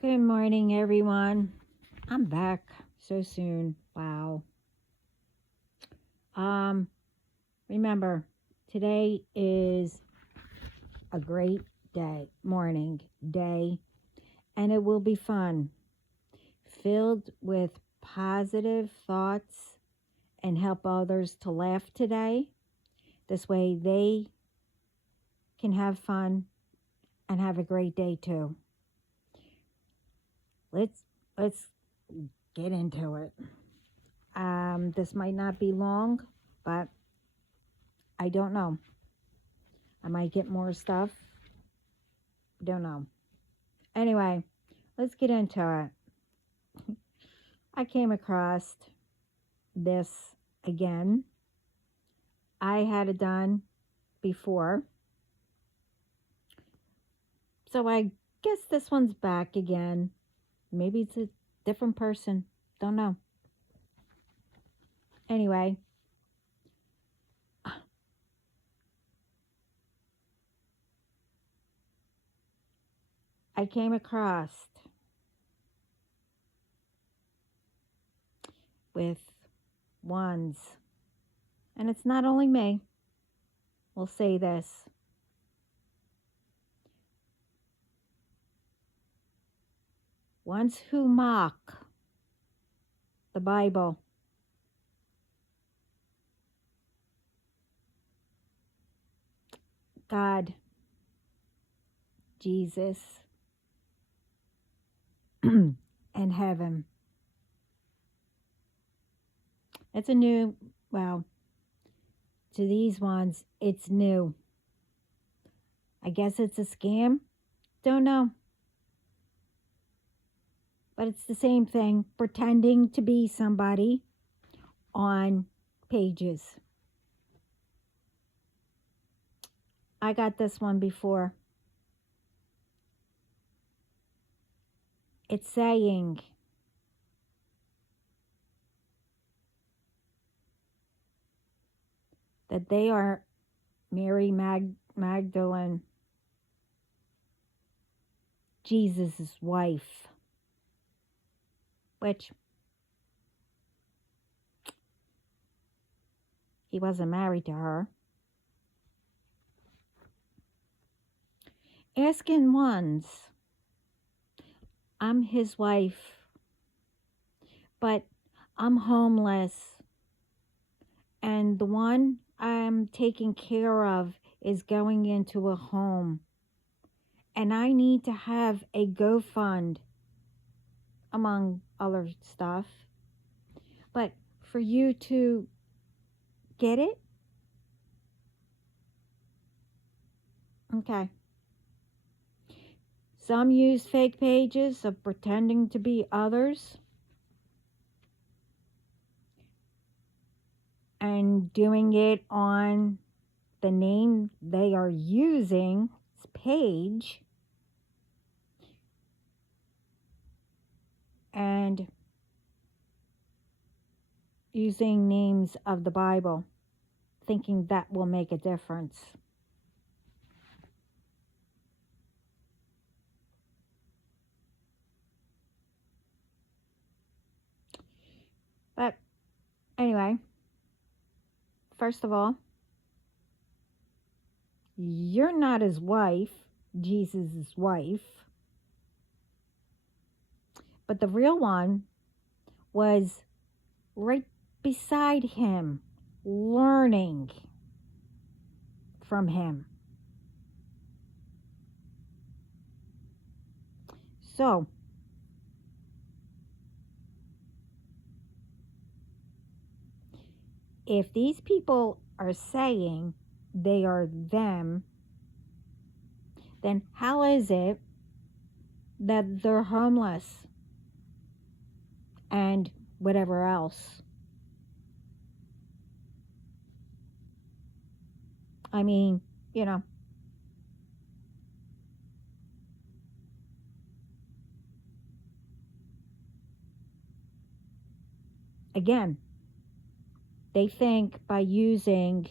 Good morning, everyone. I'm back so soon. Wow. Um, Remember, today is a great day, and it will be fun, filled with positive thoughts and help others to laugh today. This way they can have fun and have a great day too. Let's get into it. This might not be long, but I don't know. I might get more stuff. Don't know. Anyway, let's get into it. I came across this again. I had it done before. So I guess this one's back again. Maybe it's a different person. Don't know. Anyway, I came across with ones. And it's not only me. We'll say this. Ones who mock the Bible. God, Jesus, and heaven. It's a new, well, to these ones, it's new. I guess it's a scam. Don't know. But it's the same thing, pretending to be somebody on pages. I got this one before. It's saying, that they are Mary Magdalene, Jesus' wife, which he wasn't married to her. Asking ones, I'm his wife, but I'm homeless, and the one I'm taking care of is going into a home, and I need to have a GoFund, among other stuff. But for you to get it, okay. Some use fake pages of pretending to be others and doing it on the name they are using page, and using names of the Bible, thinking that will make a difference. But anyway, first of all, you're not his wife, Jesus' wife. But the real one was right beside him, learning from him. So, if these people are saying they are them, then how is it that they're homeless and whatever else? I mean, you know, again, they think by using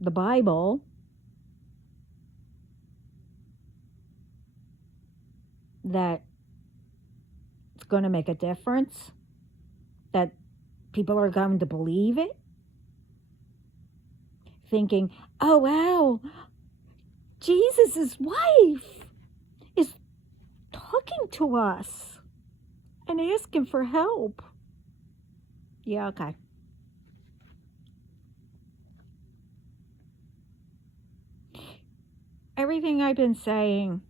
the Bible that it's going to make a difference, that people are going to believe it, thinking, oh, wow, Jesus' wife is talking to us and asking for help. Yeah, okay. Everything I've been saying,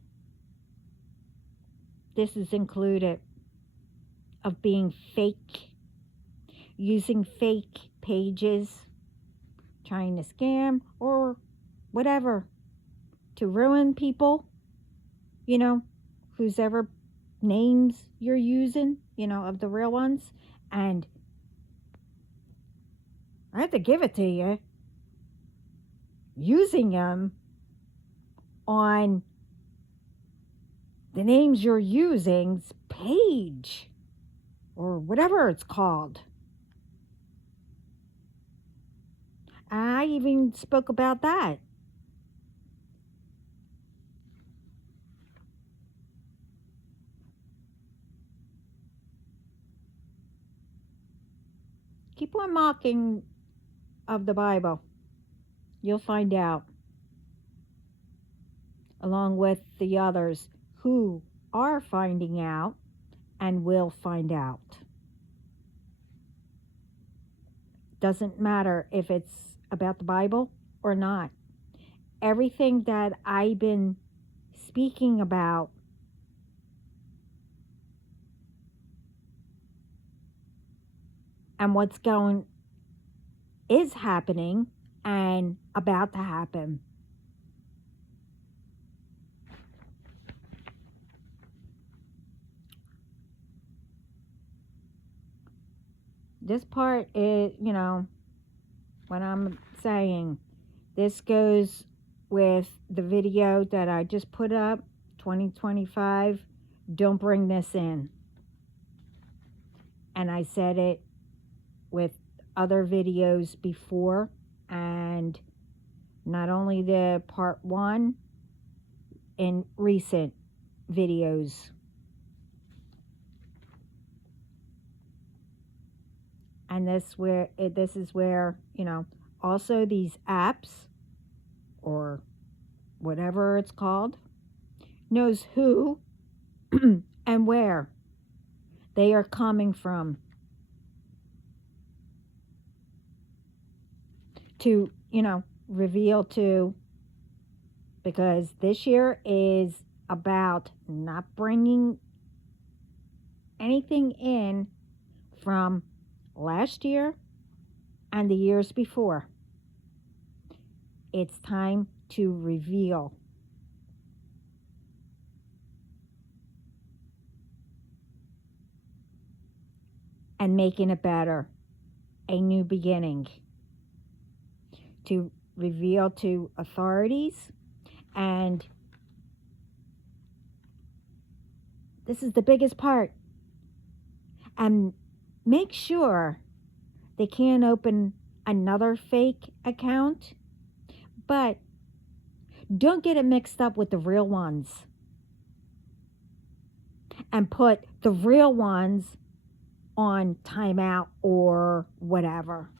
this is included of being fake, using fake pages, trying to scam or whatever to ruin people, whose ever names you're using, of the real ones. And I have to give it to you, using them on the names you're using's page or whatever it's called. I even spoke about that. Keep on mocking of the Bible. You'll find out, along with the others who are finding out and will find out. Doesn't matter if it's about the Bible or not. Everything that I've been speaking about and what's is happening and about to happen. This part is, what I'm saying, this goes with the video that I just put up, 2025, don't bring this in. And I said it with other videos before, and not only the part 1 in recent videos. And this is where, also these apps or whatever it's called knows who and where they are coming from to, reveal to, because this year is about not bringing anything in from last year and the years before. It's time to reveal. And making it better. A new beginning. To reveal to authorities, and this is the biggest part. And make sure they can't open another fake account, but don't get it mixed up with the real ones and put the real ones on timeout or whatever.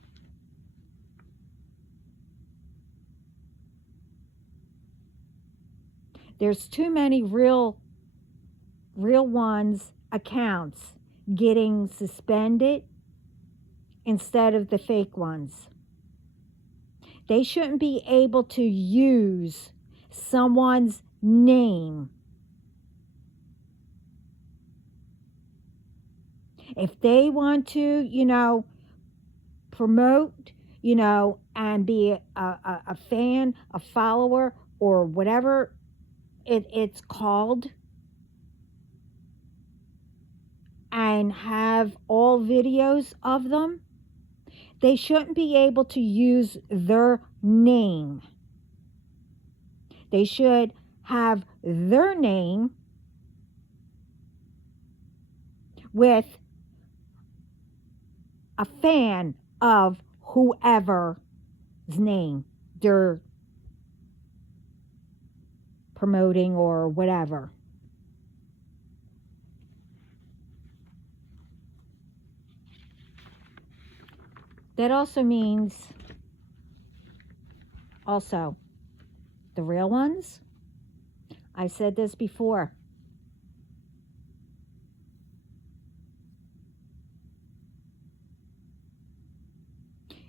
There's too many real ones accounts getting suspended instead of the fake ones. They shouldn't be able to use someone's name. If they want to, promote, and be a fan, a follower, or whatever it's called, and have all videos of them, they shouldn't be able to use their name. They should have their name with a fan of whoever's name they're promoting or whatever. That also means, also, the real ones. I've said this before.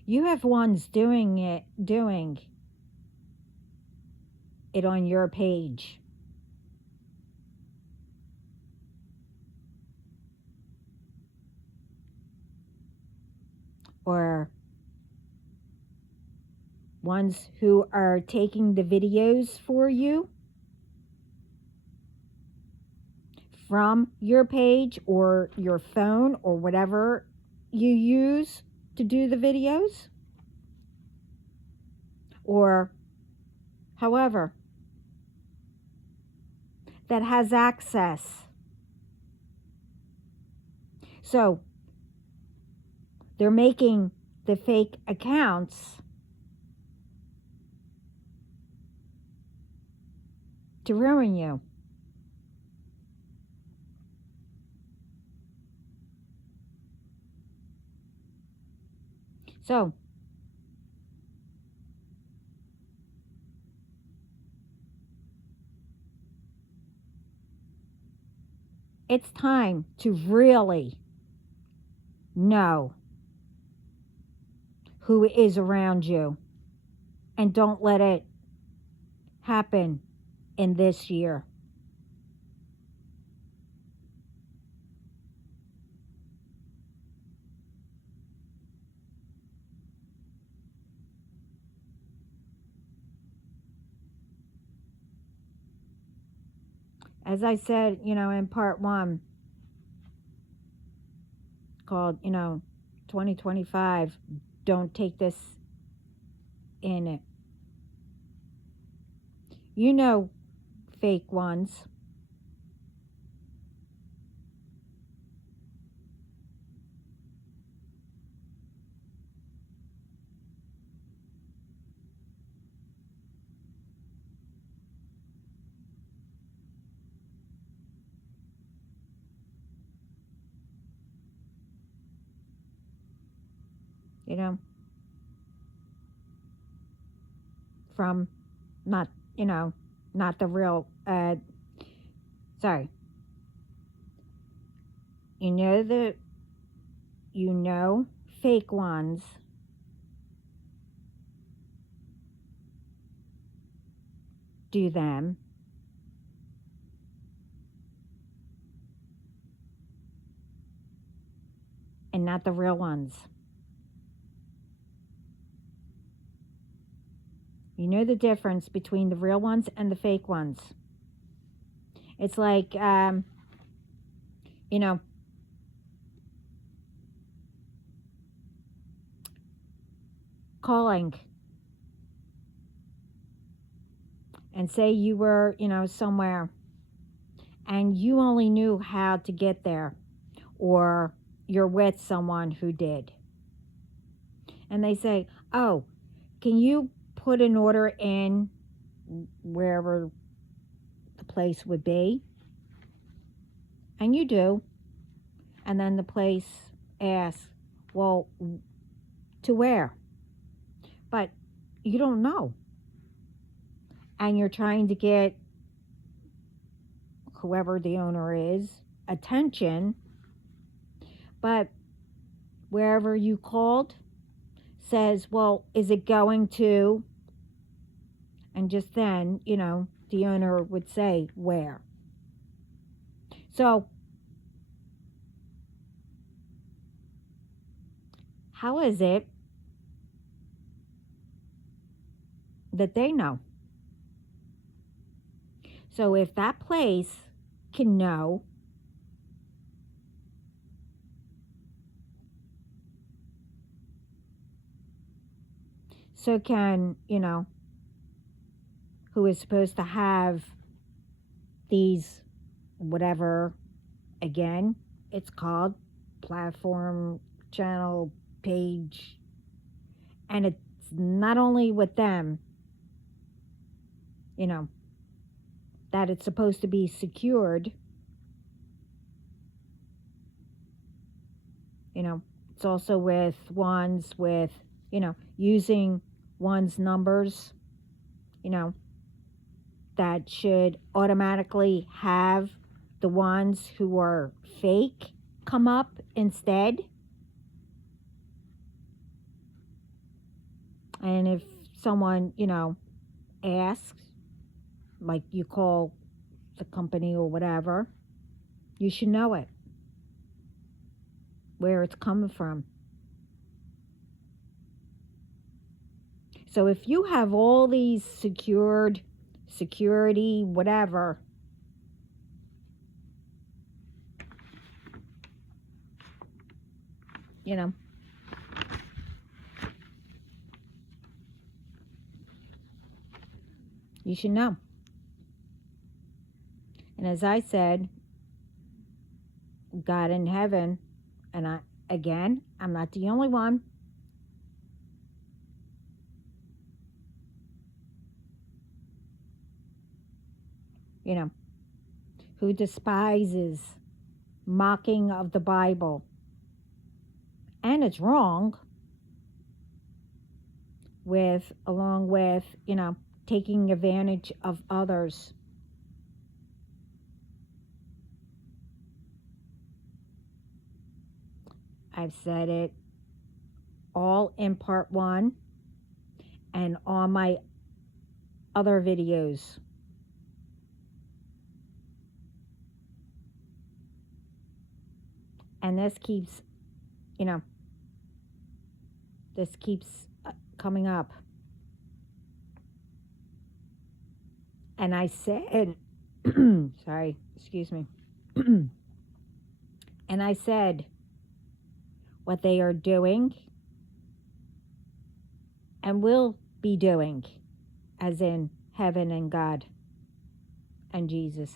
You have ones doing it on your page. Or ones who are taking the videos for you from your page or your phone or whatever you use to do the videos, or however, that has access. So they're making the fake accounts to ruin you. So it's time to really know who is around you, and don't let it happen in this year. As I said, in part one, called, 2025, don't take this in it. You know, fake ones. you know, from not, not the real, sorry, you know, the, fake ones do them, and not the real ones. You know the difference between the real ones and the fake ones. It's like, you know, calling and say you were, somewhere and you only knew how to get there, or you're with someone who did. And they say, oh, can you put an order in wherever the place would be? And you do. And then the place asks, well, to where? But you don't know. And you're trying to get whoever the owner is attention, but wherever you called says, well, is it going to? And just then, the owner would say where. So, how is it that they know? So, if that place can know, so can, who is supposed to have these, whatever, again, it's called platform, channel, page. And it's not only with them, that it's supposed to be secured, it's It's also with ones with, using one's numbers, you know, that should automatically have the ones who are fake come up instead. And if someone, asks, like you call the company or whatever, you should know it, where it's coming from. So if you have all these security, whatever, you should know. And as I said, God in heaven, and I'm not the only one. Who despises mocking of the Bible. And it's wrong along with, taking advantage of others. I've said it all in part 1 and on my other videos. And this keeps coming up. And I said, sorry, excuse me. And I said what they are doing and will be doing, as in heaven and God and Jesus.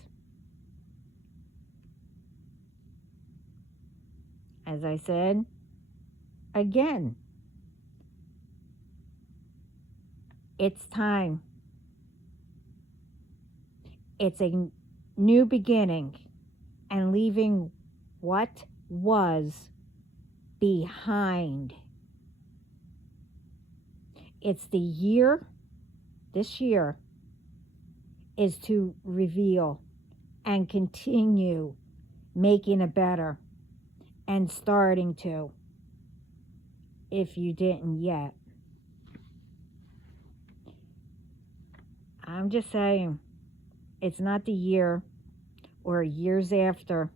As I said, again, it's time. It's a new beginning and leaving what was behind. It's this year is to reveal and continue making it better and starting to, if you didn't yet. I'm just saying, it's not the year or years after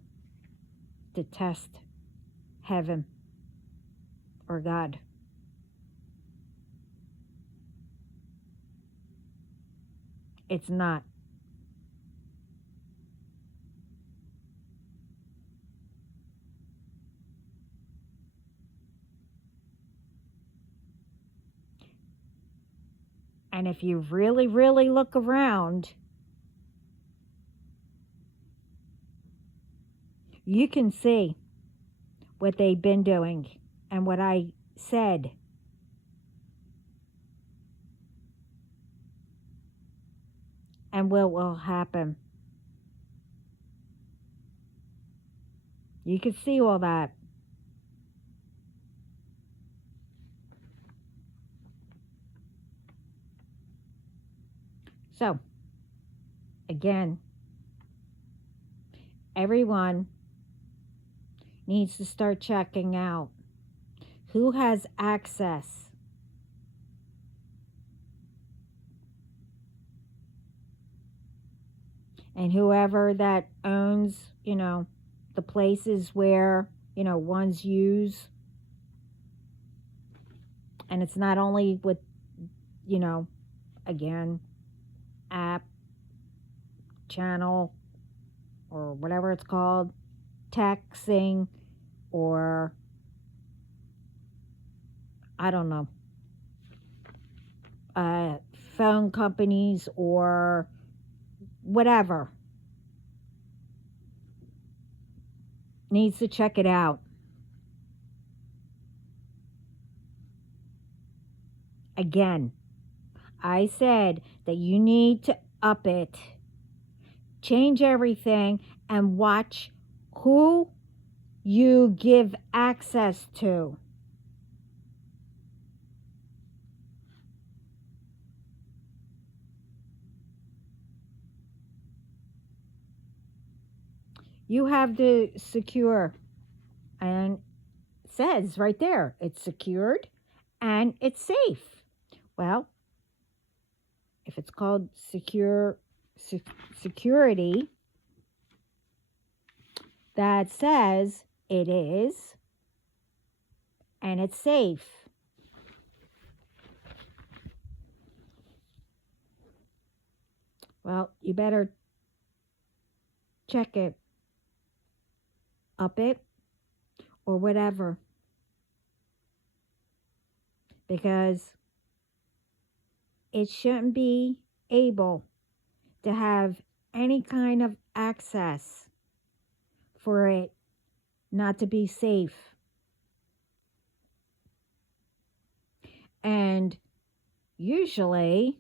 to test heaven or God. It's not. And if you really, really look around, you can see what they've been doing and what I said. And what will happen. You can see all that. So, again, everyone needs to start checking out who has access. And whoever that owns, the places where, ones use. And it's not only with, again, app, channel, or whatever it's called, texting, or I don't know, phone companies or whatever. Needs to check it out. Again, I said that you need to up it, change everything, and watch who you give access to. You have to secure, and it says right there, it's secured and it's safe. Well, if it's called security, that says it is and it's safe. Well, you better check it, up it, or whatever, because it shouldn't be able to have any kind of access for it not to be safe. And usually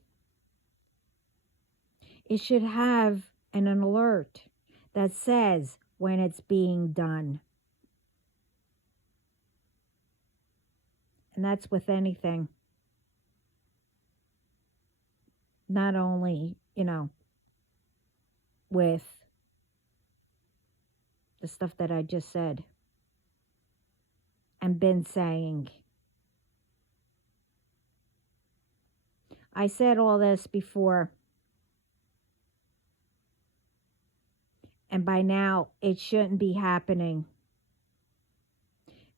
it should have an alert that says when it's being done. And that's with anything. Not only, with the stuff that I just said and been saying. I said all this before, and by now it shouldn't be happening.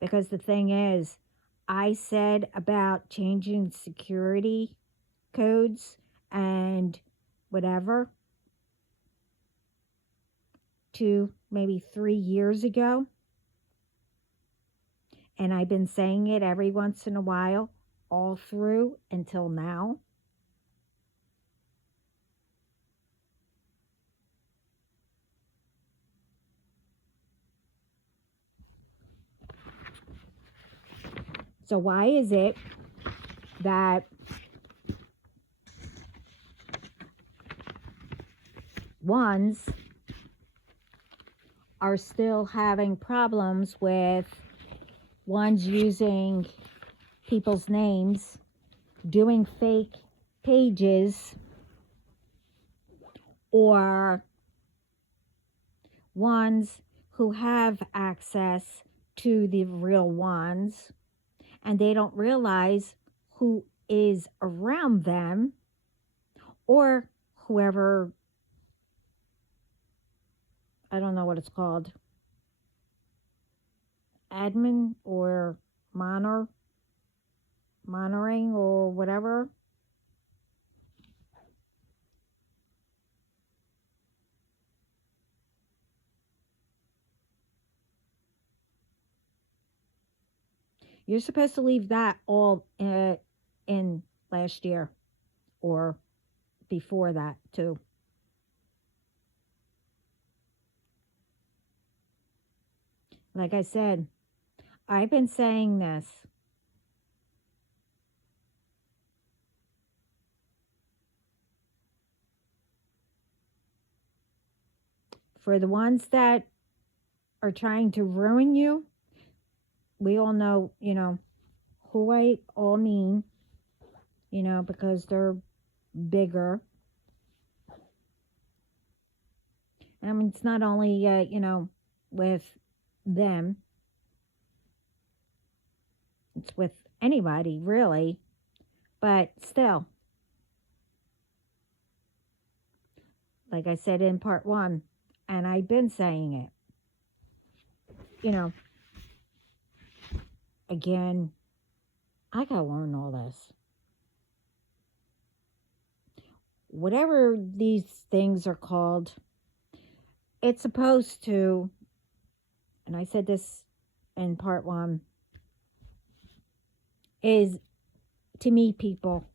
Because the thing is, I said about changing security codes and whatever to maybe 3 years ago. And I've been saying it every once in a while, all through until now. So why is it that ones are still having problems with ones using people's names, doing fake pages, or ones who have access to the real ones and they don't realize who is around them or whoever, I don't know what it's called, admin or monitoring or whatever. You're supposed to leave that all in last year or before that too. Like I said, I've been saying this for the ones that are trying to ruin you. We all know, who I all mean, because they're bigger. I mean, it's not only, with them, it's with anybody, really. But still, like I said in part one, and I've been saying it, again, I gotta learn all this. Whatever these things are called, it's supposed to, and I said this in part one, is to meet people.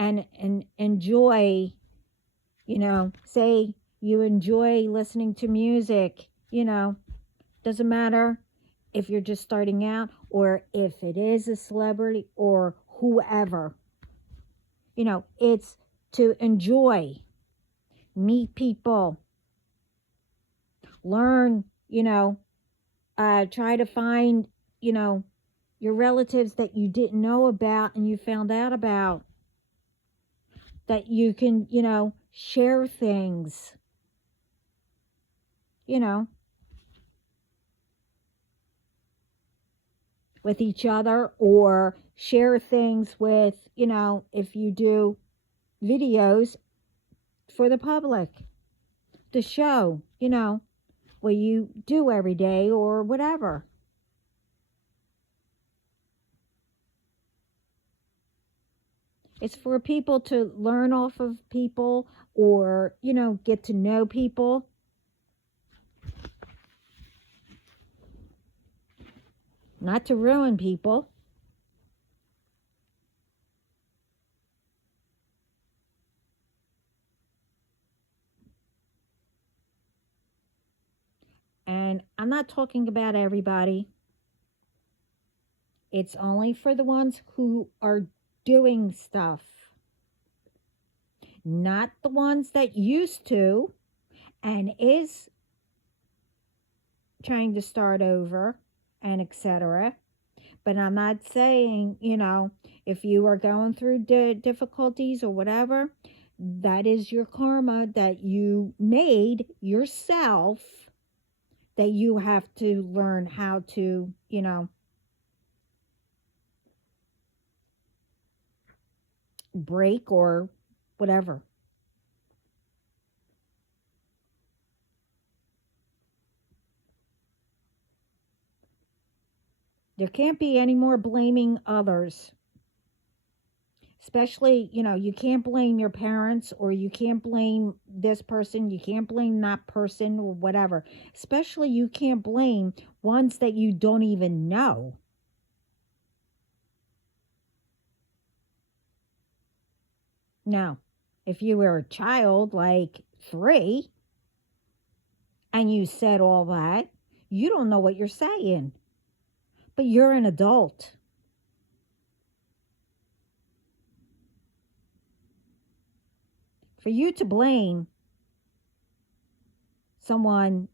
And enjoy, say you enjoy listening to music, doesn't matter if you're just starting out or if it is a celebrity or whoever. It's to enjoy, meet people, learn, try to find, you know, your relatives that you didn't know about and you found out about, that you can, share things, you know, with each other, or share things with, if you do videos for the public to show, what you do every day or whatever. It's for people to learn off of people, or, get to know people. Not to ruin people. And I'm not talking about everybody. It's only for the ones who are doing stuff. Not the ones that used to and is trying to start over and etc. But I'm not saying, if you are going through difficulties or whatever, that is your karma that you made yourself, that you have to learn how to, break or whatever. There can't be any more blaming others. Especially, you can't blame your parents, or you can't blame this person, you can't blame that person, or whatever. Especially, you can't blame ones that you don't even know. Now, if you were a child, like 3, and you said all that, you don't know what you're saying. But you're an adult. For you to blame someone,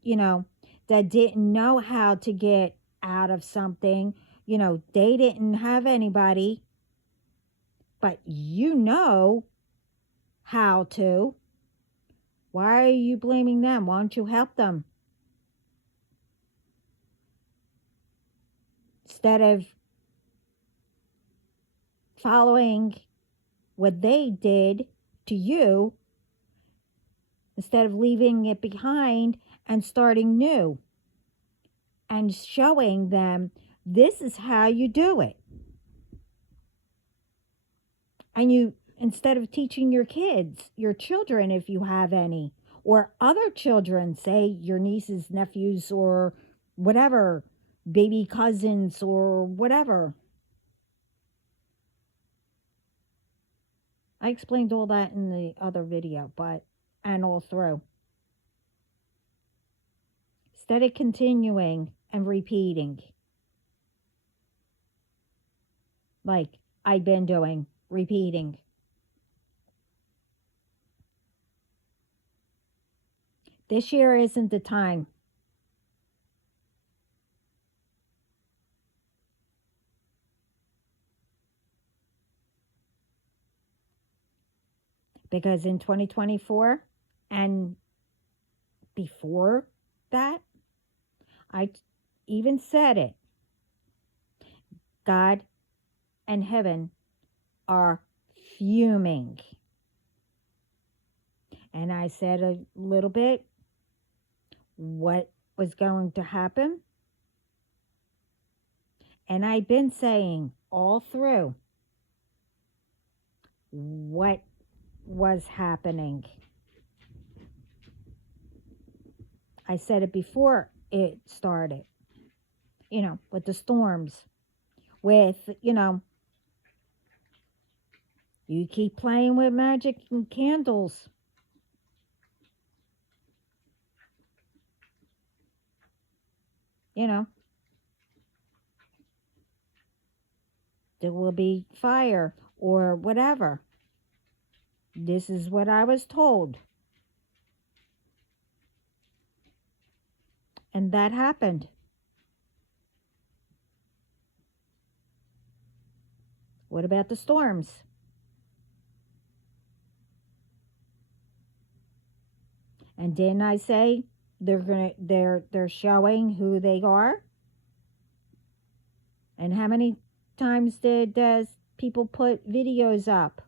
that didn't know how to get out of something, they didn't have anybody, but you know how to. Why are you blaming them? Why don't you help them? Instead of following what they did to you, instead of leaving it behind and starting new and showing them this is how you do it. And you, instead of teaching your kids, your children, if you have any, or other children, say your nieces, nephews, or whatever, baby cousins, or whatever. I explained all that in the other video, and all through. Instead of continuing and repeating, like I've been doing, repeating. This year isn't the time. Because in 2024 and before that, I even said it. God and heaven are fuming. And I said a little bit what was going to happen. And I've been saying all through what was happening. I said it before it started, with the storms, with, you keep playing with magic and candles. There will be fire or whatever. This is what I was told. And that happened. What about the storms? And didn't I say they're showing who they are? And how many times did people put videos up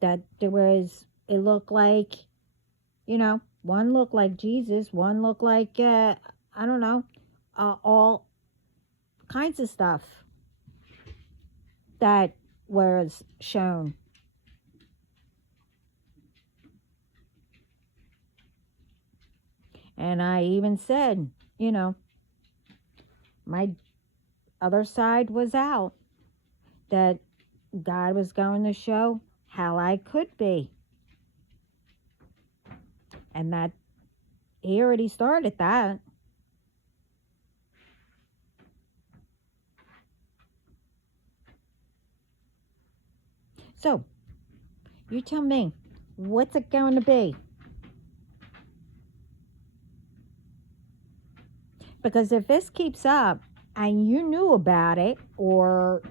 that there was, it looked like, one looked like Jesus, one looked like, I don't know, all kinds of stuff that was shown. And I even said, my other side was out, that God was going to show how I could be. And that he already started that. So, you tell me, what's it going to be? Because if this keeps up and you knew about it, or,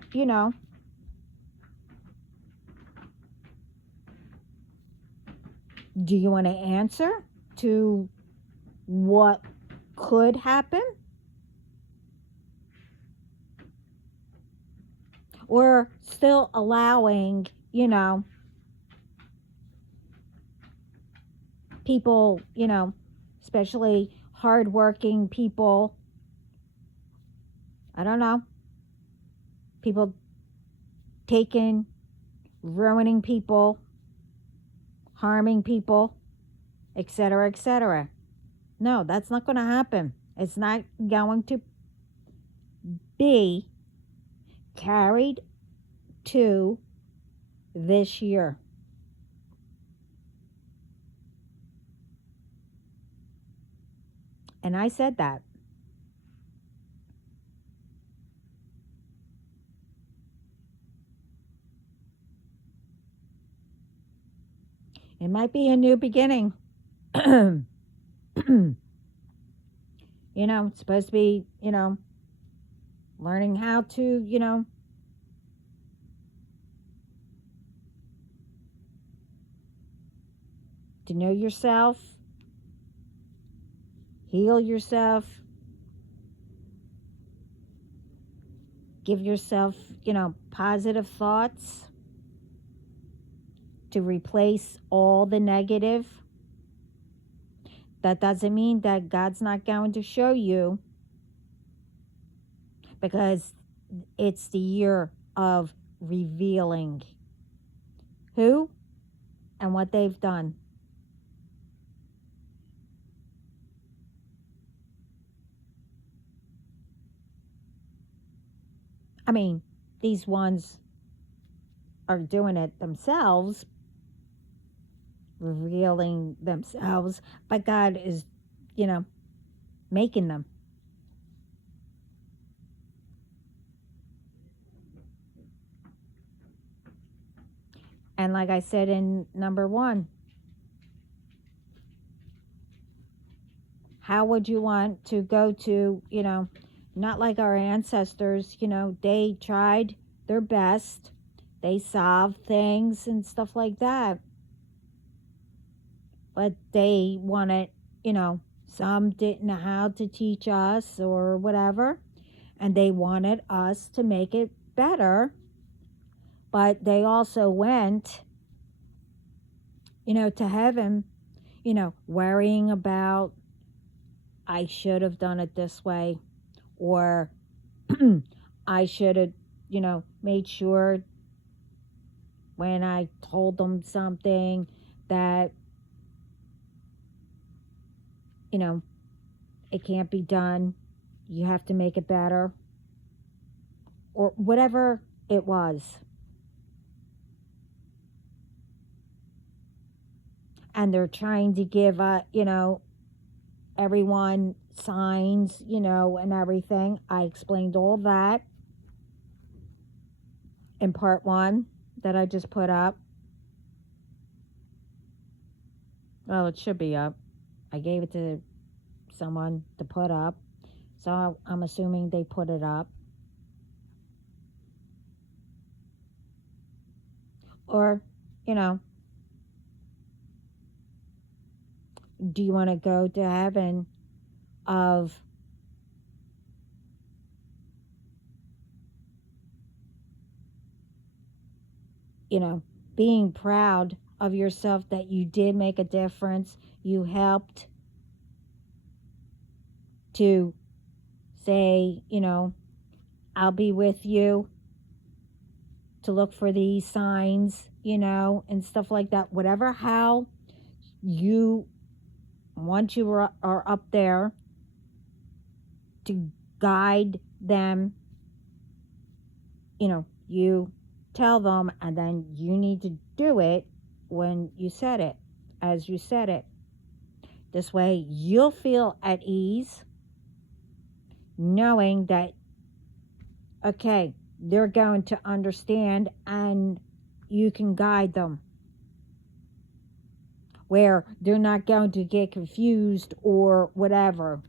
do you want to answer to what could happen? Or still allowing, people, especially hardworking people, I don't know, people taking, ruining people, harming people, etc., etc. No, that's not going to happen. It's not going to be carried to this year. And I said that. It might be a new beginning. It's supposed to be, learning how to, to know yourself, heal yourself, give yourself, positive thoughts to replace all the negative. That doesn't mean that God's not going to show you, because it's the year of revealing who and what they've done. I mean, these ones are doing it themselves, revealing themselves, but God is, making them. And like I said in number 1, how would you want to go to, not like our ancestors, they tried their best, they solved things and stuff like that. But they wanted, some didn't know how to teach us or whatever, and they wanted us to make it better. But they also went, to heaven, worrying about, I should have done it this way, or I should have, made sure when I told them something that, it can't be done. You have to make it better, or whatever it was. And they're trying to give, everyone signs, and everything. I explained all that in part 1. that I just put up? Well, it should be up. I gave it to someone to put up. So I'm assuming they put it up. Or, you know, do you want to go to heaven of, you know, being proud of yourself that you did make a difference? You helped to say, you know, I'll be with you to look for these signs, you know, and stuff like that. Whatever, how you, once you are up there, to guide them, you know, you tell them, and then you need to do it when you said it, as you said it. This way you'll feel at ease knowing that, okay, they're going to understand and you can guide them where they're not going to get confused or whatever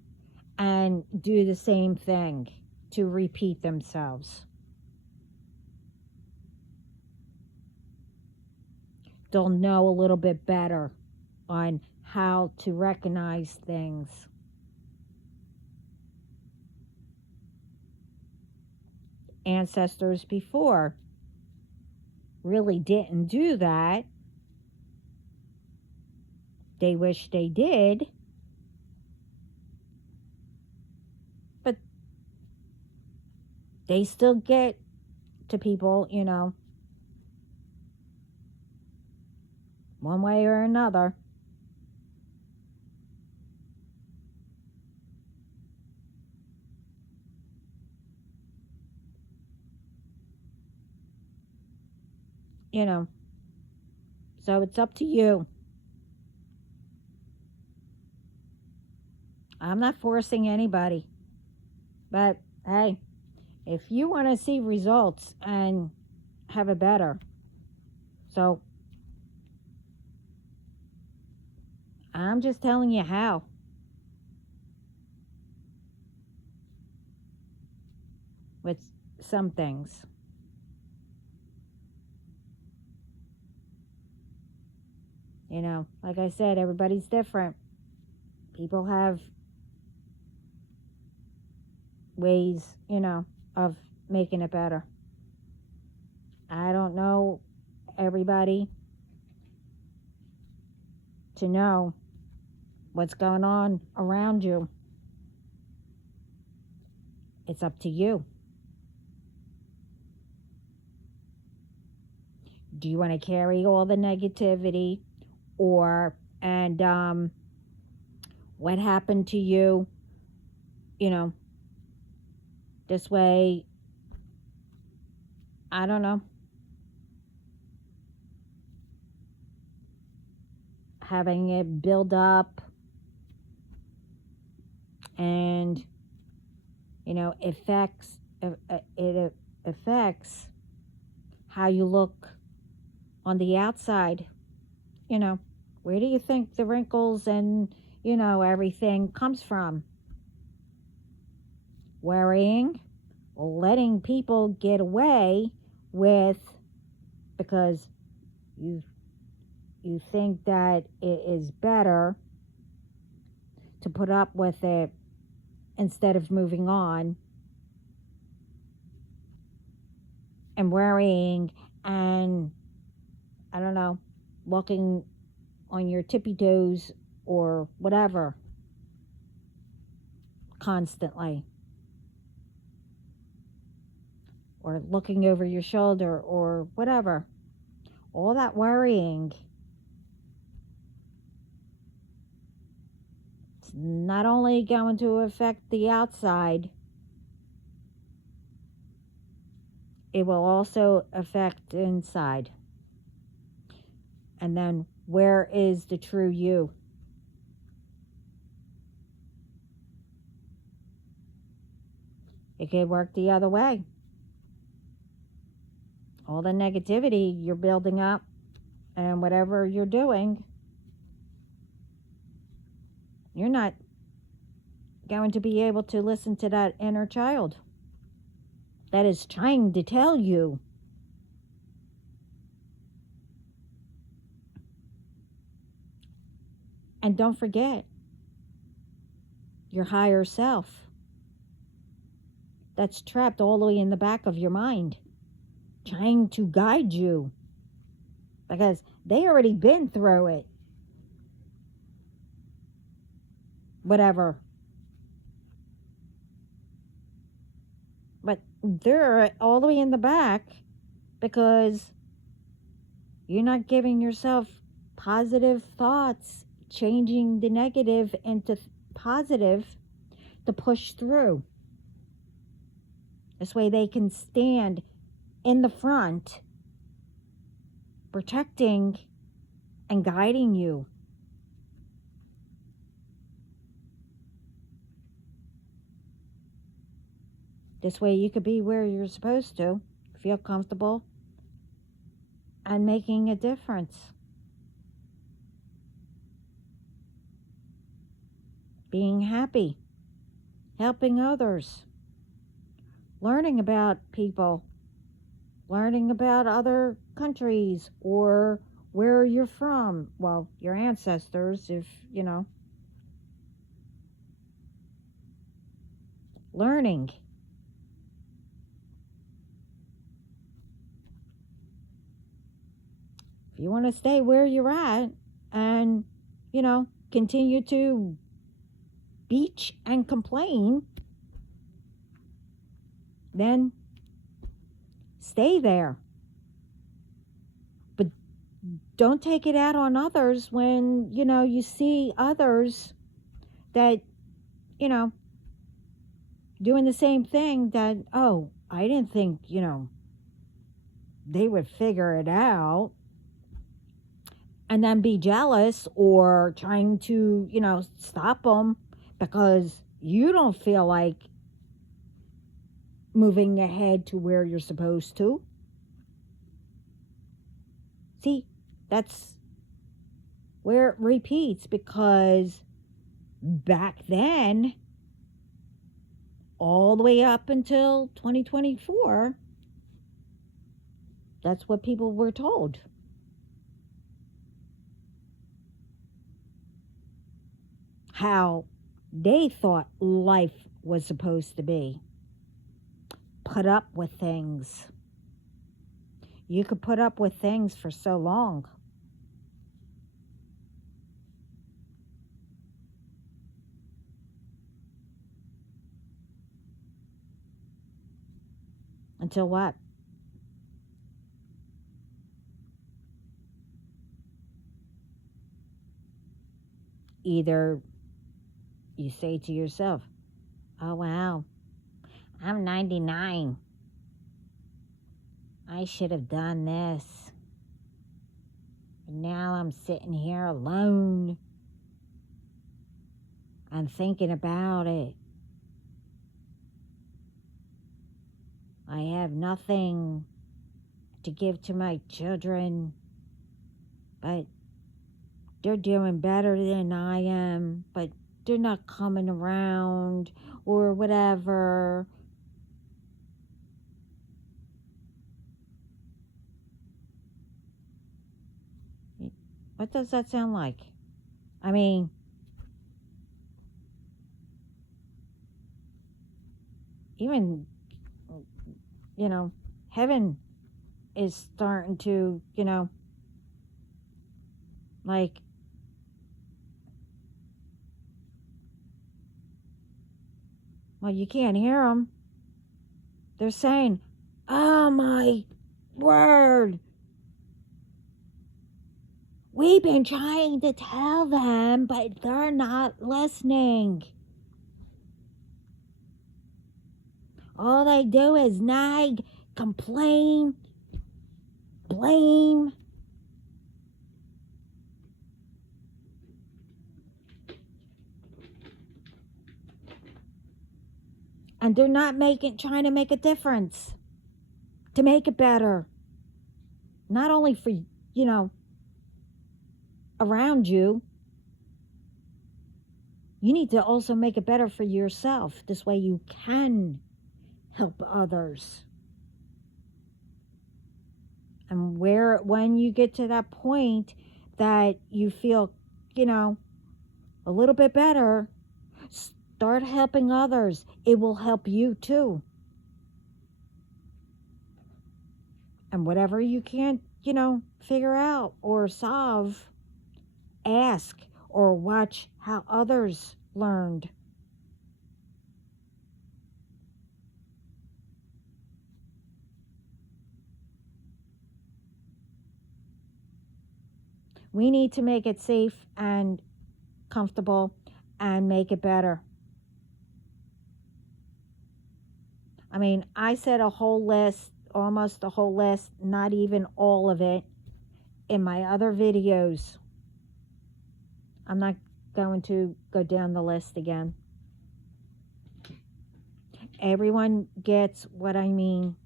and do the same thing to repeat themselves. They'll know a little bit better on how to recognize things. Ancestors before really didn't do that. They wish they did, but they still get to people, you know, one way or another. You know, so it's up to you. I'm not forcing anybody, but hey, if you want to see results and have it better, so I'm just telling you how. With some things. You know, like I said, everybody's different. People have ways, you know, of making it better. I don't know everybody to know what's going on around you. It's up to you. Do you want to carry all the negativity, or and what happened to you, you know, this way, I don't know, having it build up and, you know, it affects how you look on the outside. You know, where do you think the wrinkles and, you know, everything comes from? Worrying, letting people get away with, because you you think that it is better to put up with it instead of moving on, and worrying and, I don't know, walking on your tippy toes or whatever constantly, or looking over your shoulder or whatever. All that worrying, it's not only going to affect the outside, it will also affect inside. And then where is the true you? It could work the other way. All the negativity you're building up and whatever you're doing, you're not going to be able to listen to that inner child that is trying to tell you. And don't forget your higher self that's trapped all the way in the back of your mind, trying to guide you because they already been through it. Whatever. But they're all the way in the back because you're not giving yourself positive thoughts, changing the negative into positive to push through. This way they can stand in the front, protecting and guiding you. This way you could be where you're supposed to, feel comfortable, and making a difference. Being happy, helping others, learning about people, learning about other countries or where you're from. Well, your ancestors, if you know. Learning. If you want to stay where you're at and, continue to bitch and complain, then stay there. But don't take it out on others when, you see others that, doing the same thing that, oh, I didn't think, they would figure it out. And then be jealous or trying to, stop them because you don't feel like moving ahead to where you're supposed to. See, that's where it repeats because back then, all the way up until 2024, that's what people were told. How they thought life was supposed to be. Put up with things. You could put up with things for so long. Until what? Either you say to yourself, oh wow, I'm 99. I should have done this. And now I'm sitting here alone and thinking about it. I have nothing to give to my children, but they're doing better than I am, but they're not coming around or whatever. What does that sound like? I mean, even, heaven is starting to, like, well, you can't hear them. They're saying, oh my word. We've been trying to tell them, but they're not listening. All they do is nag, complain, blame. And they're not trying to make a difference, to make it better. not only for, around you, you need to also make it better for yourself. This way you can help others. And when you get to that point that you feel, you know, a little bit better, start helping others. It will help you too. And whatever you can't, figure out or solve, ask or watch how others learned. We need to make it safe and comfortable and make it better. I mean, I said a whole list, almost a whole list, not even all of it, in my other videos. I'm not going to go down the list again. Everyone gets what I mean.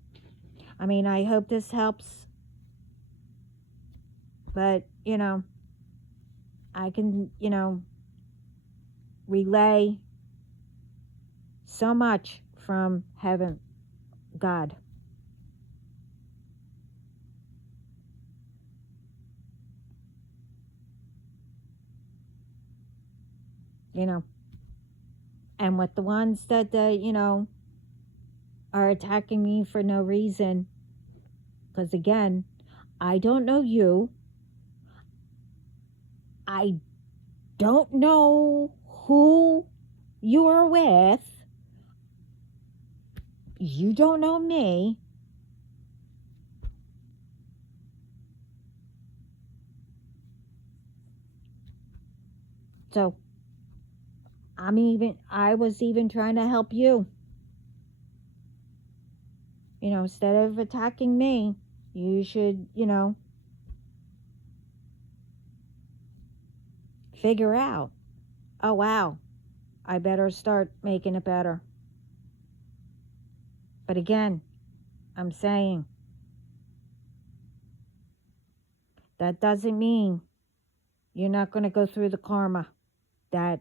I mean, I hope this helps. But, I can, relay so much from heaven, God. And with the ones that, are attacking me for no reason, because again, I don't know you. I don't know who you are with. You don't know me. So I was even trying to help you. Instead of attacking me, you should, figure out, oh wow, I better start making it better. But again, I'm saying that doesn't mean you're not going to go through the karma that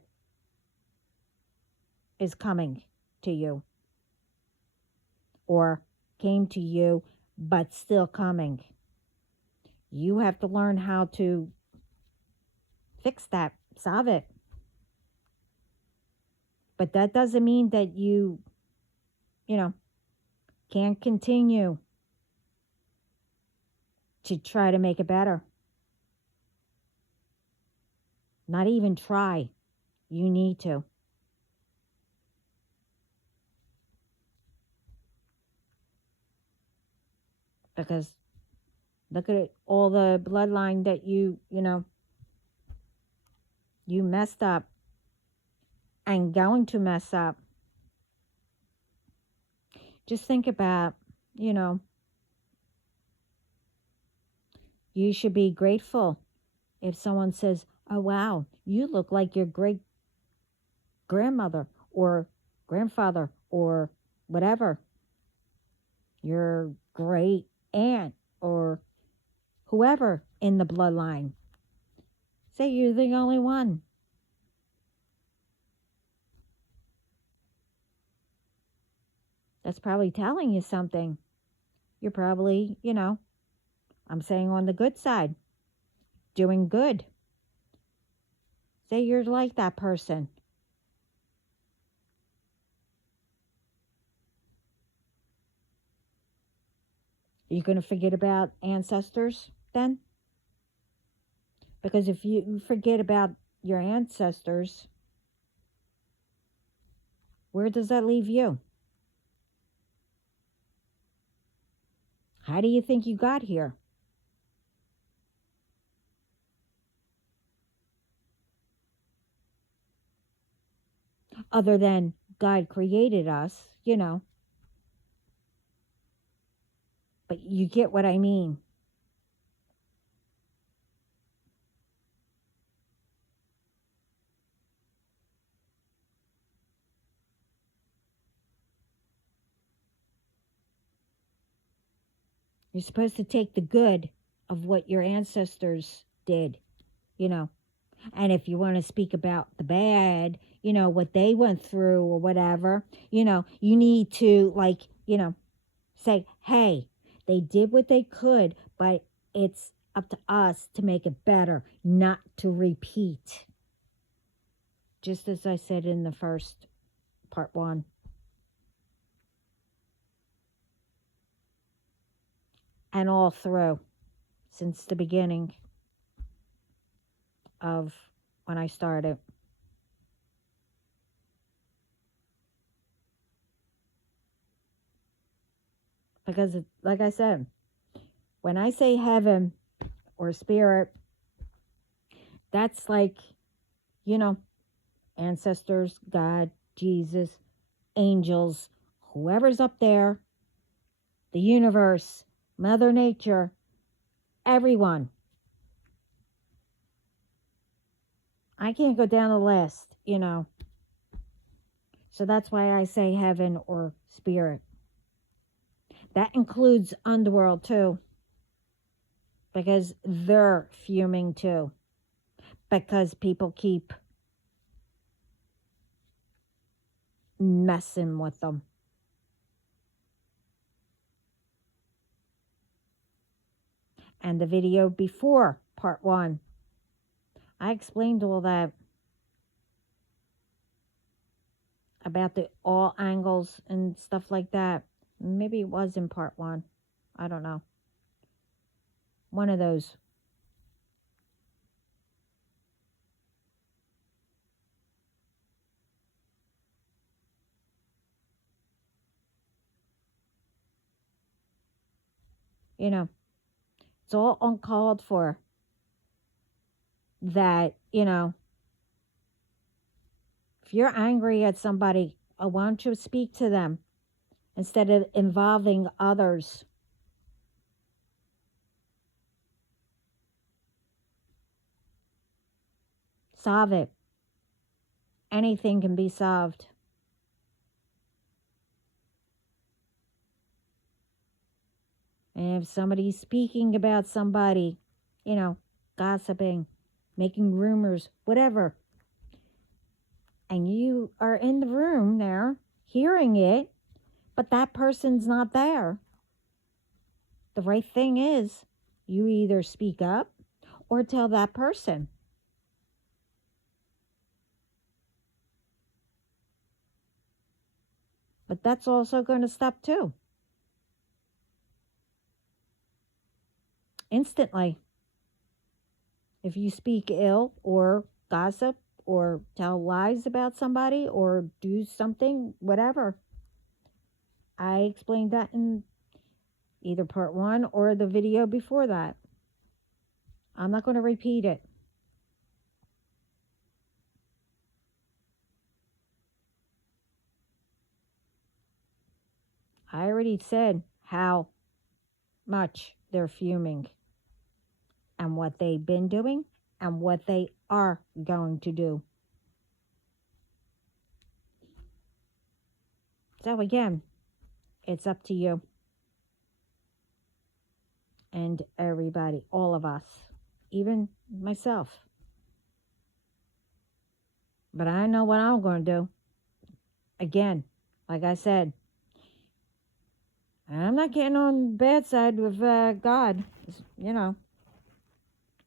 is coming to you or came to you but still coming. You have to learn how to fix that, solve it. But that doesn't mean that you can't continue to try to make it better. Not even try. You need to. Because look at all the bloodline that you messed up and going to mess up. Just think about, you should be grateful if someone says, oh, wow, you look like your great grandmother or grandfather or whatever, your great aunt or whoever in the bloodline. Say you're the only one. That's probably telling you something. You're probably, I'm saying on the good side, doing good. Say you're like that person. Are you going to forget about ancestors then? Because if you forget about your ancestors, where does that leave you? How do you think you got here? Other than God created us, But you get what I mean. You're supposed to take the good of what your ancestors did, you know. And if you want to speak about the bad, what they went through or whatever, you need to, like, say, hey, they did what they could, but it's up to us to make it better, not to repeat. Just as I said in the first part one. And all through, since the beginning of when I started. Because, like I said, when I say heaven or spirit, that's like, ancestors, God, Jesus, angels, whoever's up there, the universe, Mother Nature, everyone. I can't go down the list, So that's why I say heaven or spirit. That includes underworld too. Because they're fuming too. Because people keep messing with them. And the video before part one, I explained all that about the all angles and stuff like that. Maybe it was in part one. I don't know. One of those. It's all uncalled for. That, if you're angry at somebody, why don't you speak to them instead of involving others? Solve it. Anything can be solved. And if somebody's speaking about somebody, gossiping, making rumors, whatever, and you are in the room there hearing it, but that person's not there, the right thing is you either speak up or tell that person. But that's also going to stop too. Instantly. If you speak ill or gossip or tell lies about somebody or do something, whatever. I explained that in either part one or the video before that. I'm not going to repeat it. I already said how much they're fuming and what they've been doing and what they are going to do. So again, it's up to you and everybody, all of us, even myself. But I know what I'm going to do. Again, like I said, I'm not getting on the bad side with God,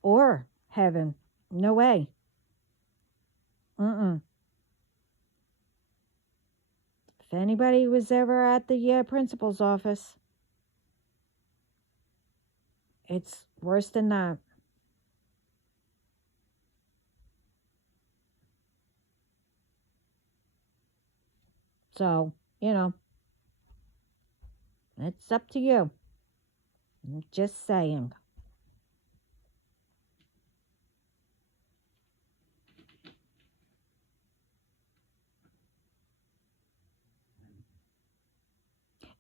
or heaven. No way. If anybody was ever at the principal's office, it's worse than that. So, it's up to you. I'm just saying.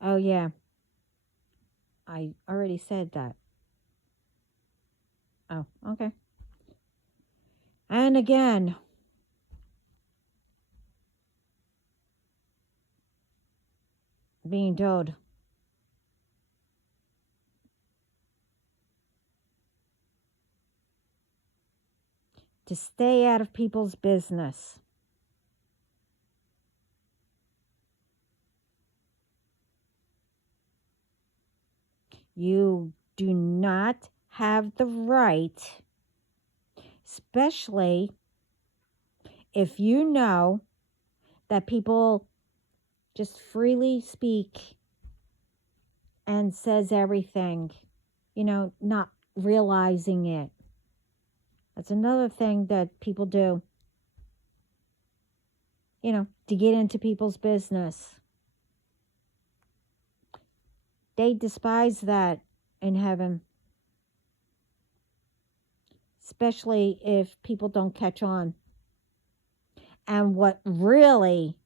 Oh, yeah. I already said that. Oh, okay. And again, being told to stay out of people's business. You do not have the right, especially if you know that people just freely speak and says everything, not realizing it. That's another thing that people do, to get into people's business. They despise that in heaven, especially if people don't catch on. And what really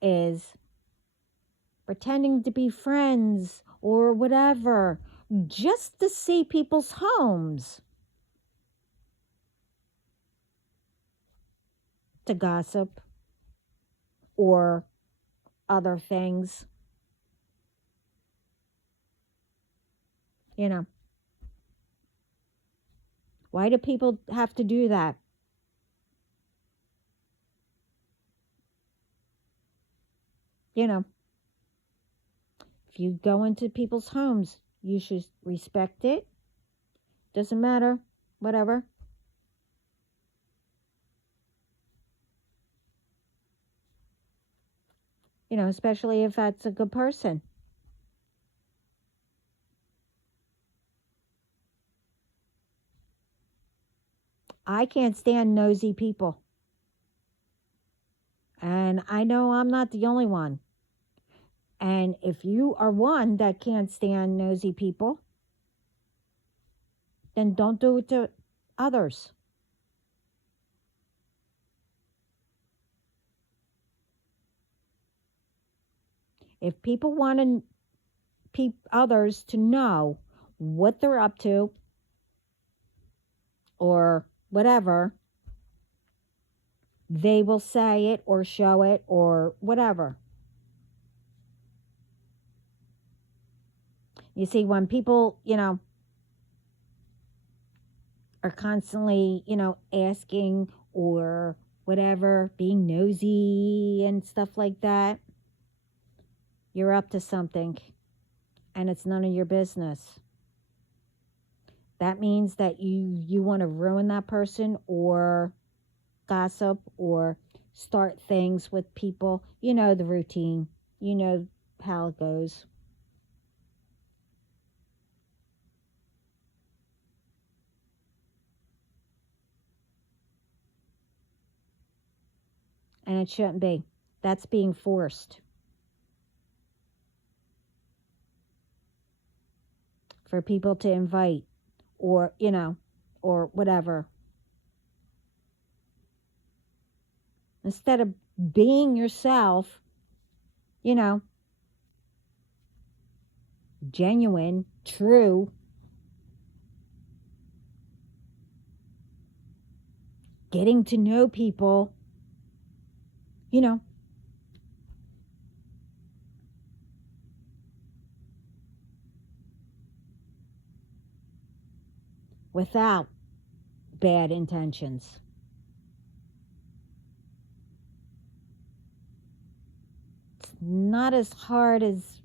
is pretending to be friends or whatever, just to see people's homes, to gossip or other things. Why do people have to do that? If you go into people's homes, you should respect it. Doesn't matter, whatever. Especially if that's a good person. I can't stand nosy people. And I know I'm not the only one. And if you are one that can't stand nosy people, then don't do it to others. If people want others to know what they're up to or whatever, they will say it or show it or whatever. You see, when people, are constantly, asking or whatever, being nosy and stuff like that, you're up to something and it's none of your business. That means that you want to ruin that person or gossip or start things with people. You know the routine. You know how it goes. And it shouldn't be. That's being forced. For people to invite or, or whatever. Instead of being yourself, genuine, true, getting to know people, without bad intentions. It's not as hard as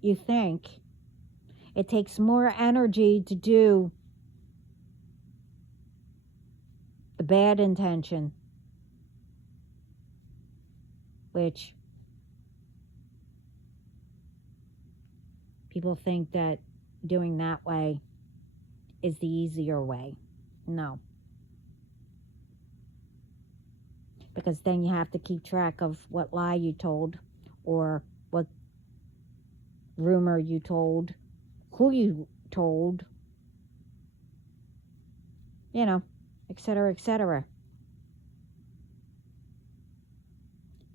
you think. It takes more energy to do the bad intention, which people think that doing that way is the easier way. No. Because then you have to keep track of what lie you told or what rumor you told, who you told, etc., etc.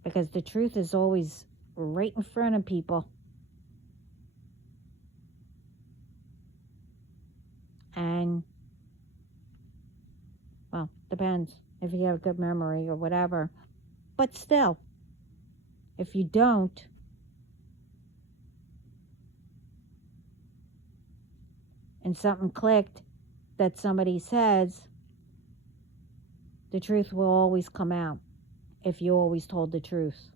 Because the truth is always right in front of people. And, well, depends if you have a good memory or whatever. But still, if you don't, and something clicked, that somebody says, the truth will always come out if you always told the truth.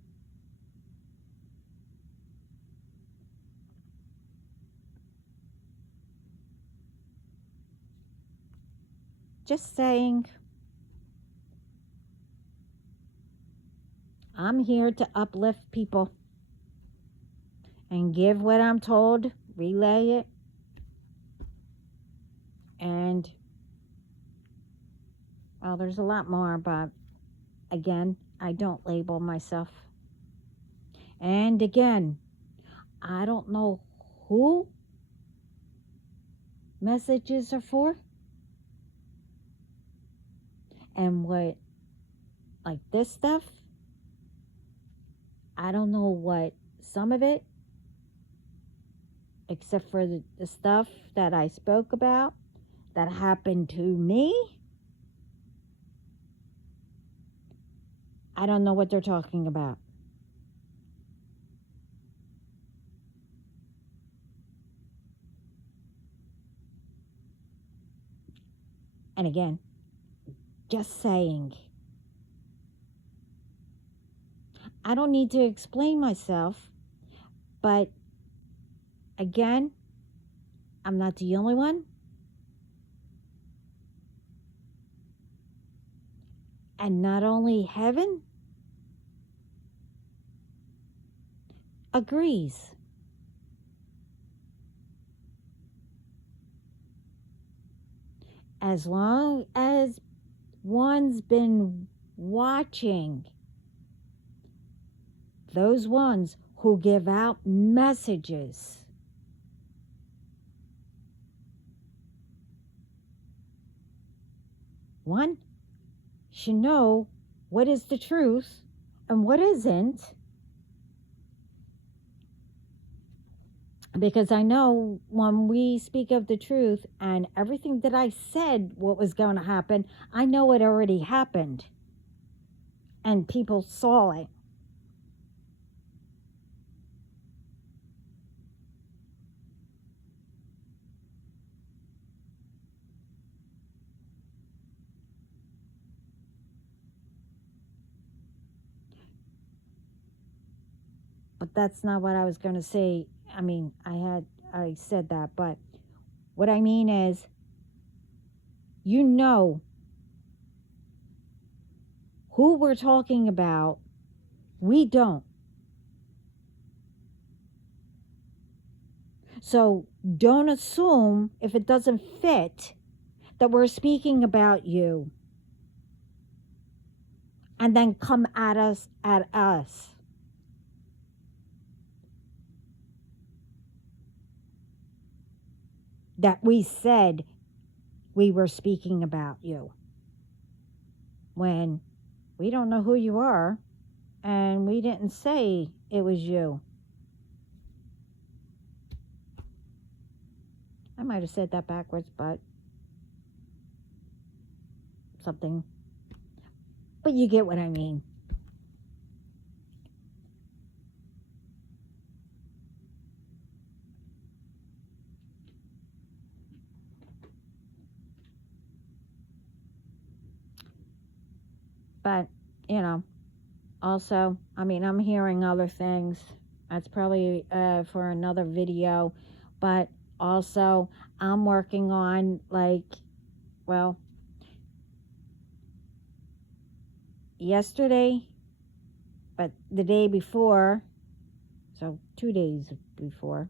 Just saying. I'm here to uplift people and give what I'm told, relay it, and well, there's a lot more, but again, I don't label myself. And again, I don't know who messages are for and what, like this stuff, I don't know what some of it, except for the stuff that I spoke about that happened to me. I don't know what they're talking about. And again, just saying. I don't need to explain myself, but again, I'm not the only one. And not only heaven agrees. As long as one's been watching those ones who give out messages, one should know what is the truth and what isn't. Because I know when we speak of the truth and everything that I said what was going to happen, I know it already happened. And people saw it. But that's not what I was going to say. I mean, I said that, but what I mean is, you know who we're talking about. We don't. So don't assume if it doesn't fit that we're speaking about you and then come at us. That we said we were speaking about you when we don't know who you are and we didn't say it was you. I might have said that backwards, but something. But you get what I mean. But, you know, also, I mean, I'm hearing other things. That's probably for another video. But also, I'm working on, like, well, yesterday, but the day before, so 2 days before,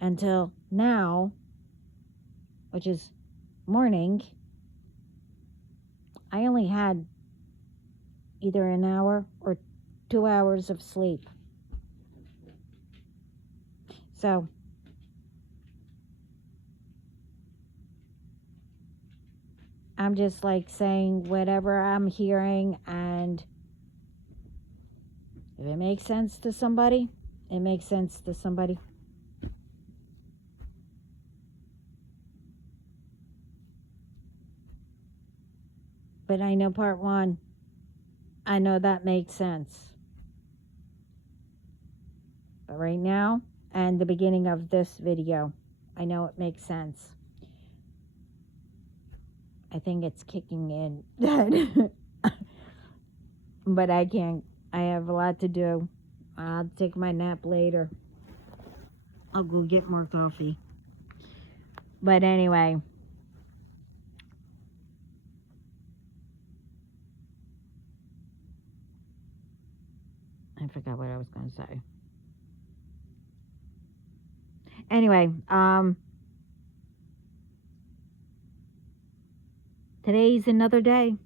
until now, which is morning, I only had either an hour or 2 hours of sleep. So I'm just like saying whatever I'm hearing, and if it makes sense to somebody, it makes sense to somebody. But I know part one. I know that makes sense. But right now, and the beginning of this video. I know it makes sense. I think it's kicking in. But I can't. I have a lot to do. I'll take my nap later. I'll go get more coffee. But anyway. I forgot what I was going to say. Anyway, today's another day.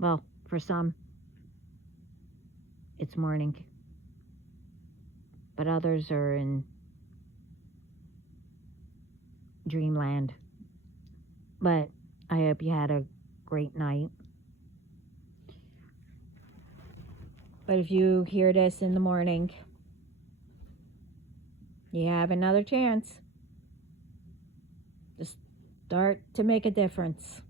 Well, for some, it's morning. But others are in dreamland. But I hope you had a great night. But if you hear this in the morning, you have another chance to start to make a difference.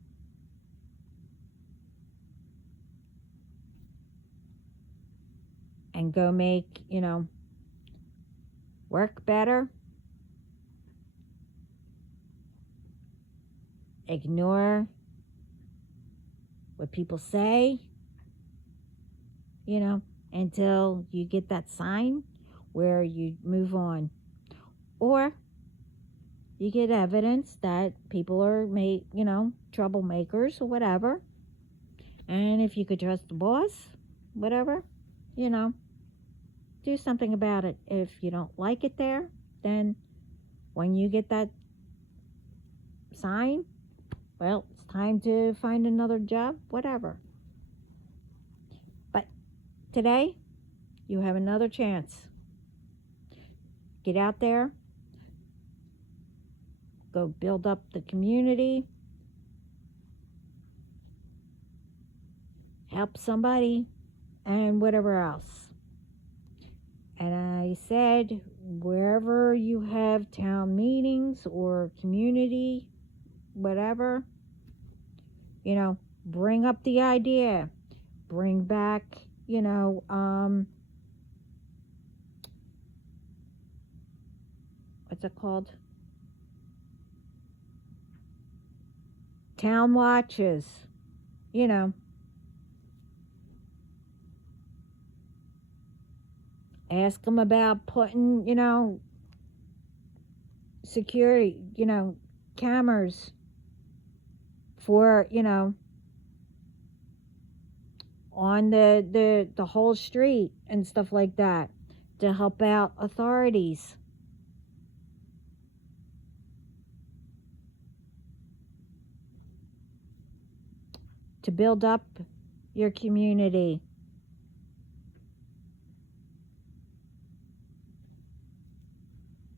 And go make, work better. Ignore what people say, until you get that sign where you move on. Or you get evidence that people are troublemakers or whatever. And if you could trust the boss, whatever, do something about it. If you don't like it there, then when you get that sign, well, it's time to find another job, whatever. But today, you have another chance. Get out there. Go build up the community. Help somebody and whatever else. And I said, wherever you have town meetings or community, whatever, bring up the idea. Bring back, what's it called? Town watches, Ask them about putting, security, cameras for, on the whole street and stuff like that to help out authorities. To build up your community.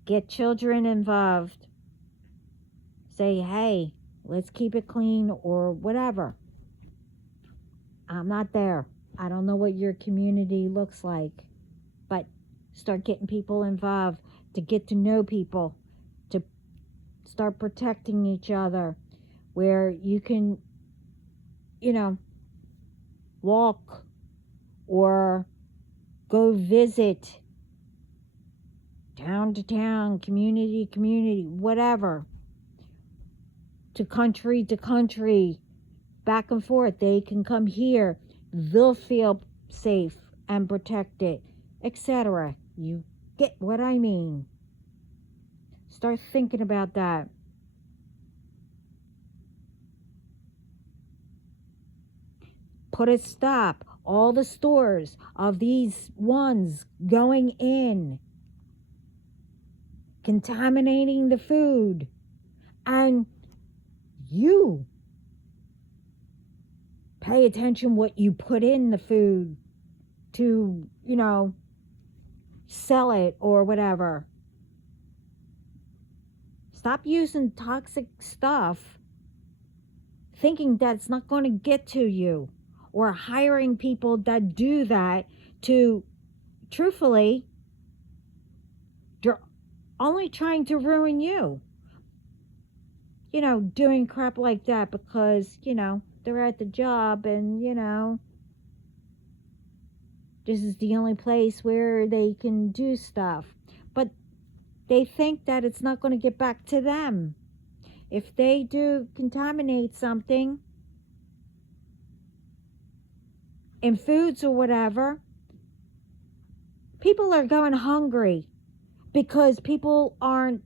Get children involved. Say, hey, let's keep it clean or whatever. I'm not there. I don't know what your community looks like. But start getting people involved to get to know people. To start protecting each other. Where you can, walk or go visit town to town, community to community, whatever, to country, back and forth. They can come here. They'll feel safe and protected, etc. You get what I mean. Start thinking about that. Put a stop. All the stores of these ones going in, contaminating the food, and you pay attention what you put in the food to, sell it or whatever. Stop using toxic stuff thinking that it's not going to get to you, or hiring people that do that to, truthfully, they're only trying to ruin you. Doing crap like that because, they're at the job and, This is the only place where they can do stuff. But they think that it's not going to get back to them. If they do contaminate something in foods or whatever, people are going hungry because people aren't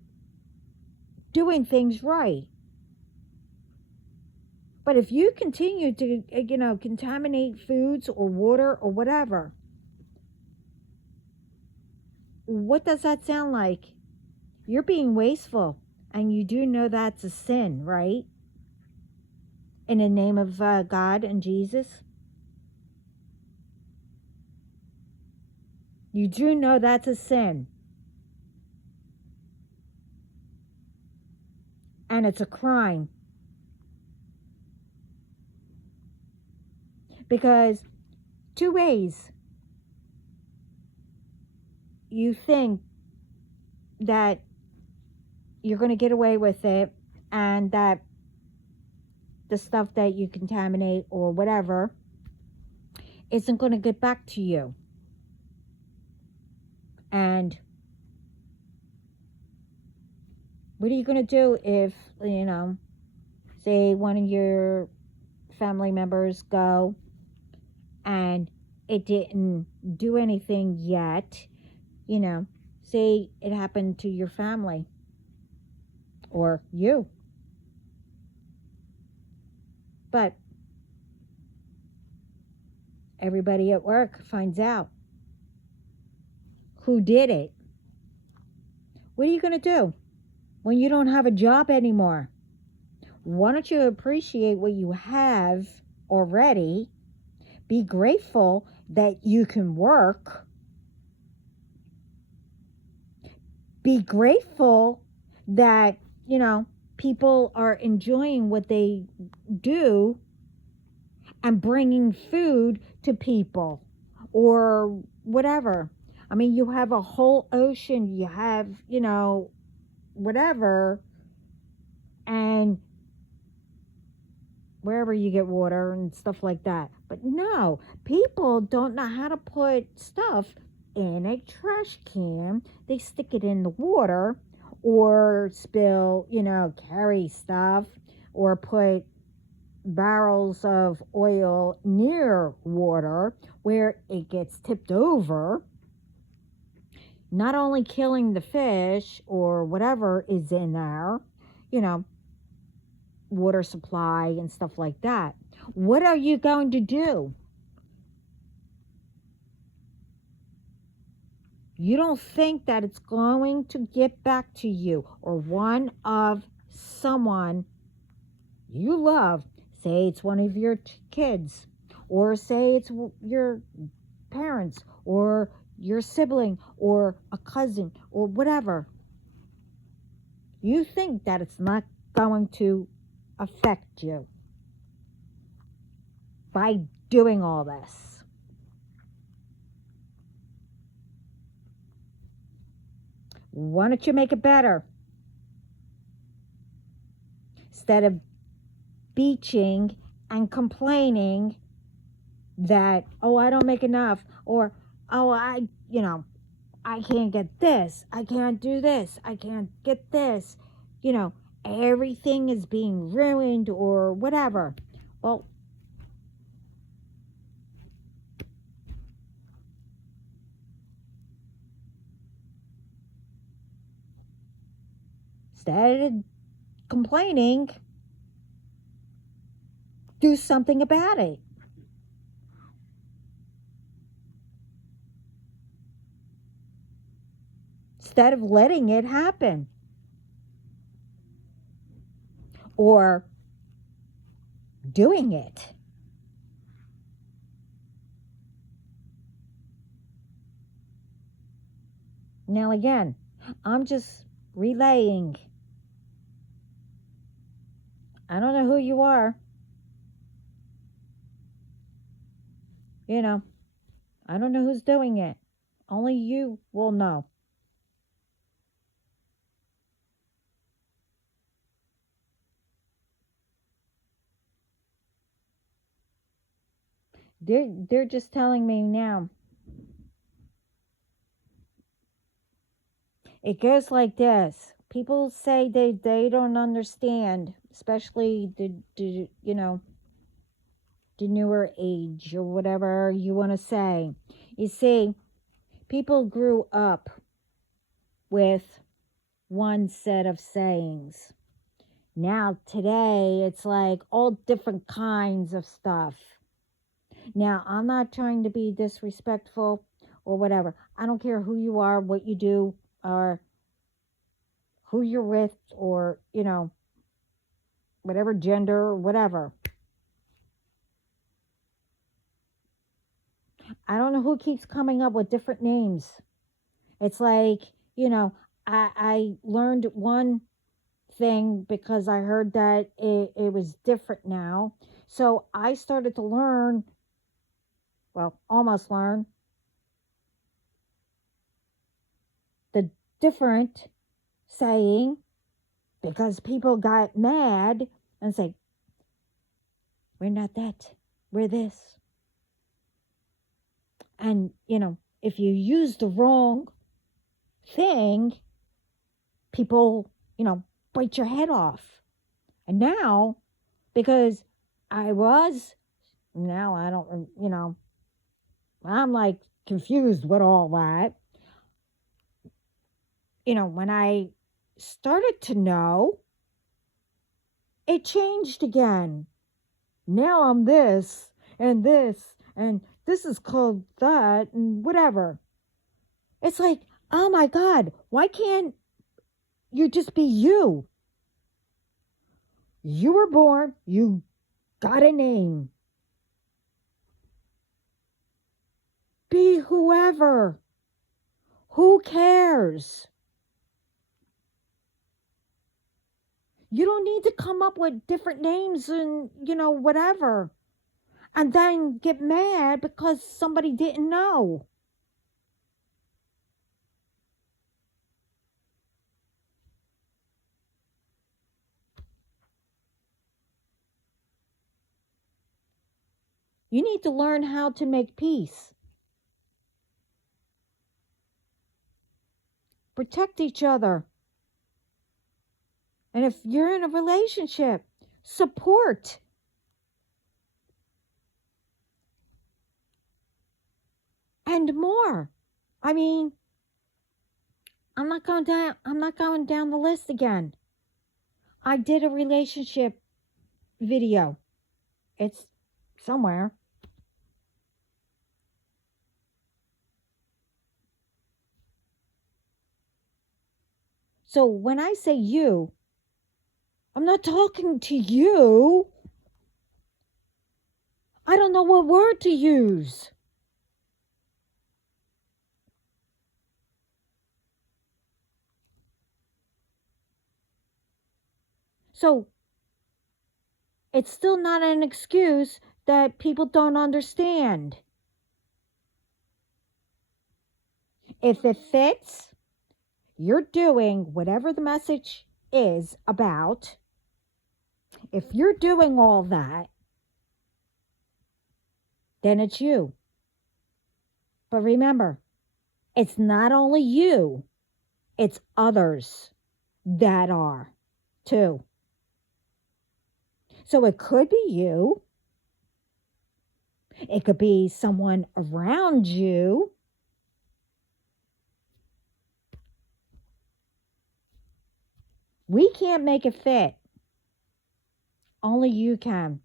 doing things right. But if you continue to, contaminate foods or water or whatever, what does that sound like? You're being wasteful. And you do know that's a sin, right? In the name of God and Jesus. You do know that's a sin. And it's a crime. Because two ways. You think that you're going to get away with it and that the stuff that you contaminate or whatever isn't going to get back to you. And what are you going to do if, say one of your family members go and it didn't do anything yet, say it happened to your family or you. But everybody at work finds out who did it. What are you going to do when you don't have a job anymore? Why don't you appreciate what you have already? Be grateful that you can work. Be grateful that, people are enjoying what they do and bringing food to people or whatever. I mean, you have a whole ocean, you have, whatever, and wherever you get water and stuff like that. But no, people don't know how to put stuff in a trash can. They stick it in the water or spill, carry stuff or put barrels of oil near water where it gets tipped over, not only killing the fish or whatever is in there, water supply and stuff like that. What are you going to do? You don't think that it's going to get back to you or one of someone you love. Say it's one of your kids, or say it's your parents, or your sibling, or a cousin, or whatever. You think that it's not going to affect you by doing all this. Why don't you make it better? Instead of beaching and complaining that, oh, I don't make enough, or, oh, I can't get this, I can't do this, I can't get this, everything is being ruined or whatever. Well, instead of complaining, do something about it. Instead of letting it happen. Or doing it. Now again, I'm just relaying. I don't know who you are. I don't know who's doing it. Only you will know. They're just telling me now It goes like this. People say they don't understand, especially the newer age or whatever you want to say. You see, people grew up with one set of sayings. Now, today, it's like all different kinds of stuff. Now, I'm not trying to be disrespectful or whatever. I don't care who you are, what you do, or who you're with, or, whatever gender or whatever. I don't know who keeps coming up with different names. It's like, I learned one thing because I heard that it was different now. So I started to learn, well, almost learn the different saying because people got mad and say, we're not that, we're this. And, if you use the wrong thing, people, bite your head off. And now, because now I don't, I'm like confused with all that. When I started to know, it changed again. Now I'm this, and this is called that, and whatever. It's like, oh my God, why can't you just be you? You were born, you got a name. Be whoever. Who cares? You don't need to come up with different names and, whatever. And then get mad because somebody didn't know. You need to learn how to make peace. Protect each other. And if you're in a relationship, support. And more. I mean, I'm not going down the list again. I did a relationship video. It's somewhere. So when I say you, I'm not talking to you. I don't know what word to use. So it's still not an excuse that people don't understand. If it fits, you're doing whatever the message is about. If you're doing all that, then it's you. But remember, it's not only you, it's others that are too. So it could be you. It could be someone around you. We can't make it fit. Only you can.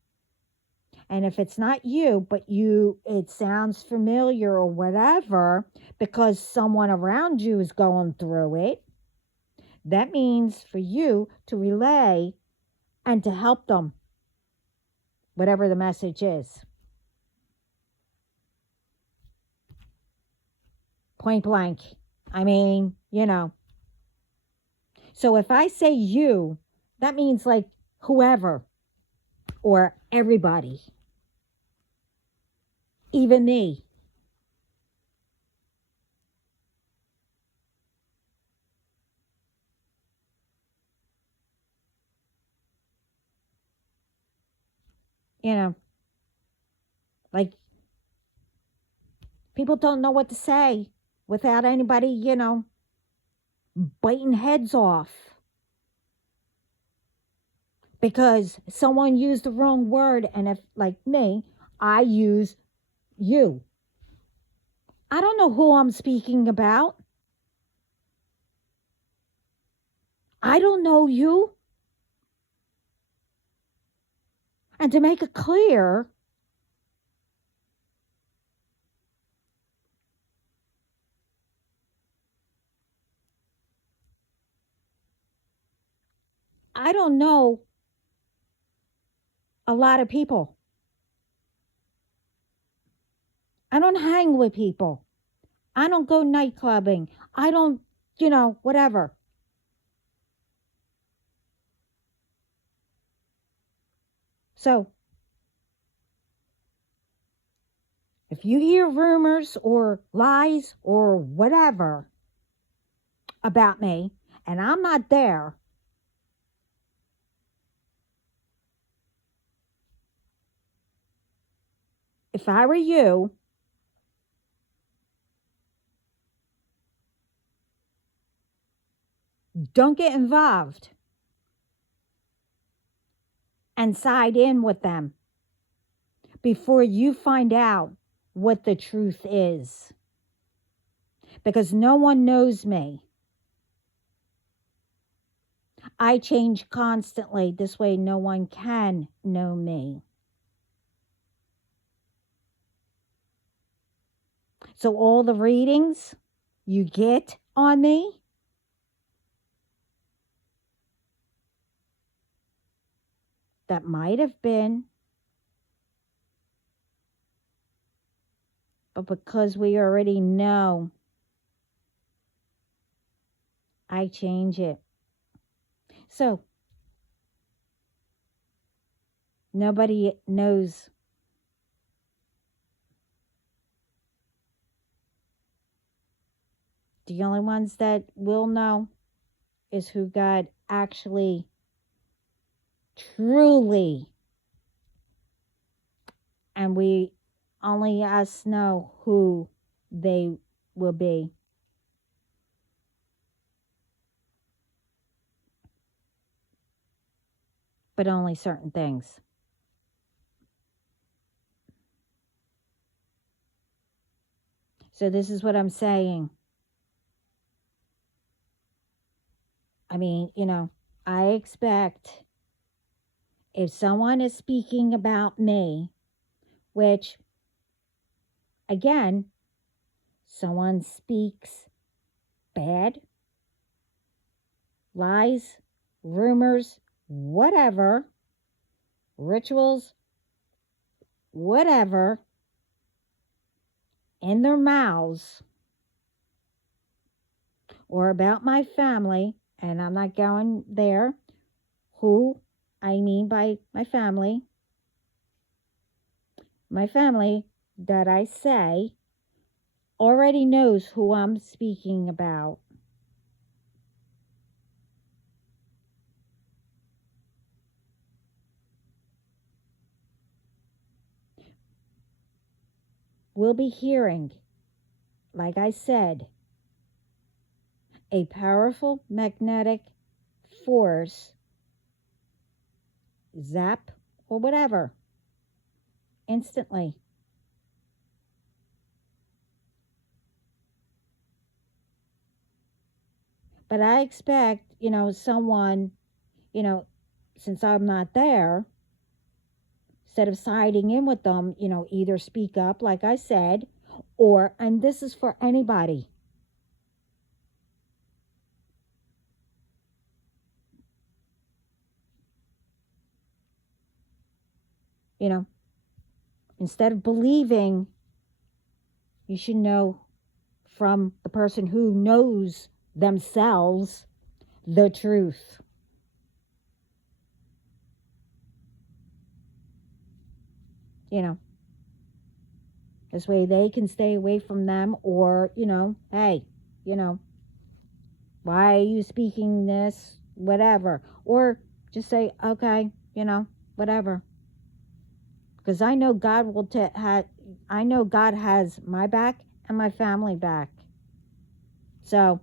And if it's not you, but it sounds familiar or whatever, because someone around you is going through it, that means for you to relay and to help them, whatever the message is. Point blank. I mean, So if I say you, that means like whoever or everybody, even me. Like people don't know what to say without anybody, biting heads off because someone used the wrong word. And if, like me, I use you, I don't know who I'm speaking about. I don't know you. And to make it clear, I don't know a lot of people. I don't hang with people. I don't go night clubbing. I don't, whatever. So if you hear rumors or lies or whatever about me and I'm not there, if I were you, don't get involved and side in with them before you find out what the truth is. Because no one knows me. I change constantly. This way, no one can know me. So, all the readings you get on me, that might have been, but because we already know, I change it. So, nobody knows. The only ones that will know is who God actually, truly, and we only us know who they will be. But only certain things. So this is what I'm saying. I mean, I expect if someone is speaking about me, which, again, someone speaks bad, lies, rumors, whatever, rituals, whatever, in their mouths, or about my family, and I'm not going there, who I mean by my family that I say already knows who I'm speaking about. We'll be hearing, like I said, a powerful magnetic force, zap or whatever, instantly. But I expect, someone, since I'm not there, instead of siding in with them, either speak up, like I said, or, and this is for anybody, instead of believing, you should know from the person who knows themselves the truth. This way they can stay away from them, or, hey, why are you speaking this? Whatever. Or just say, okay, whatever. Because I know God will I know God has my back and my family back. So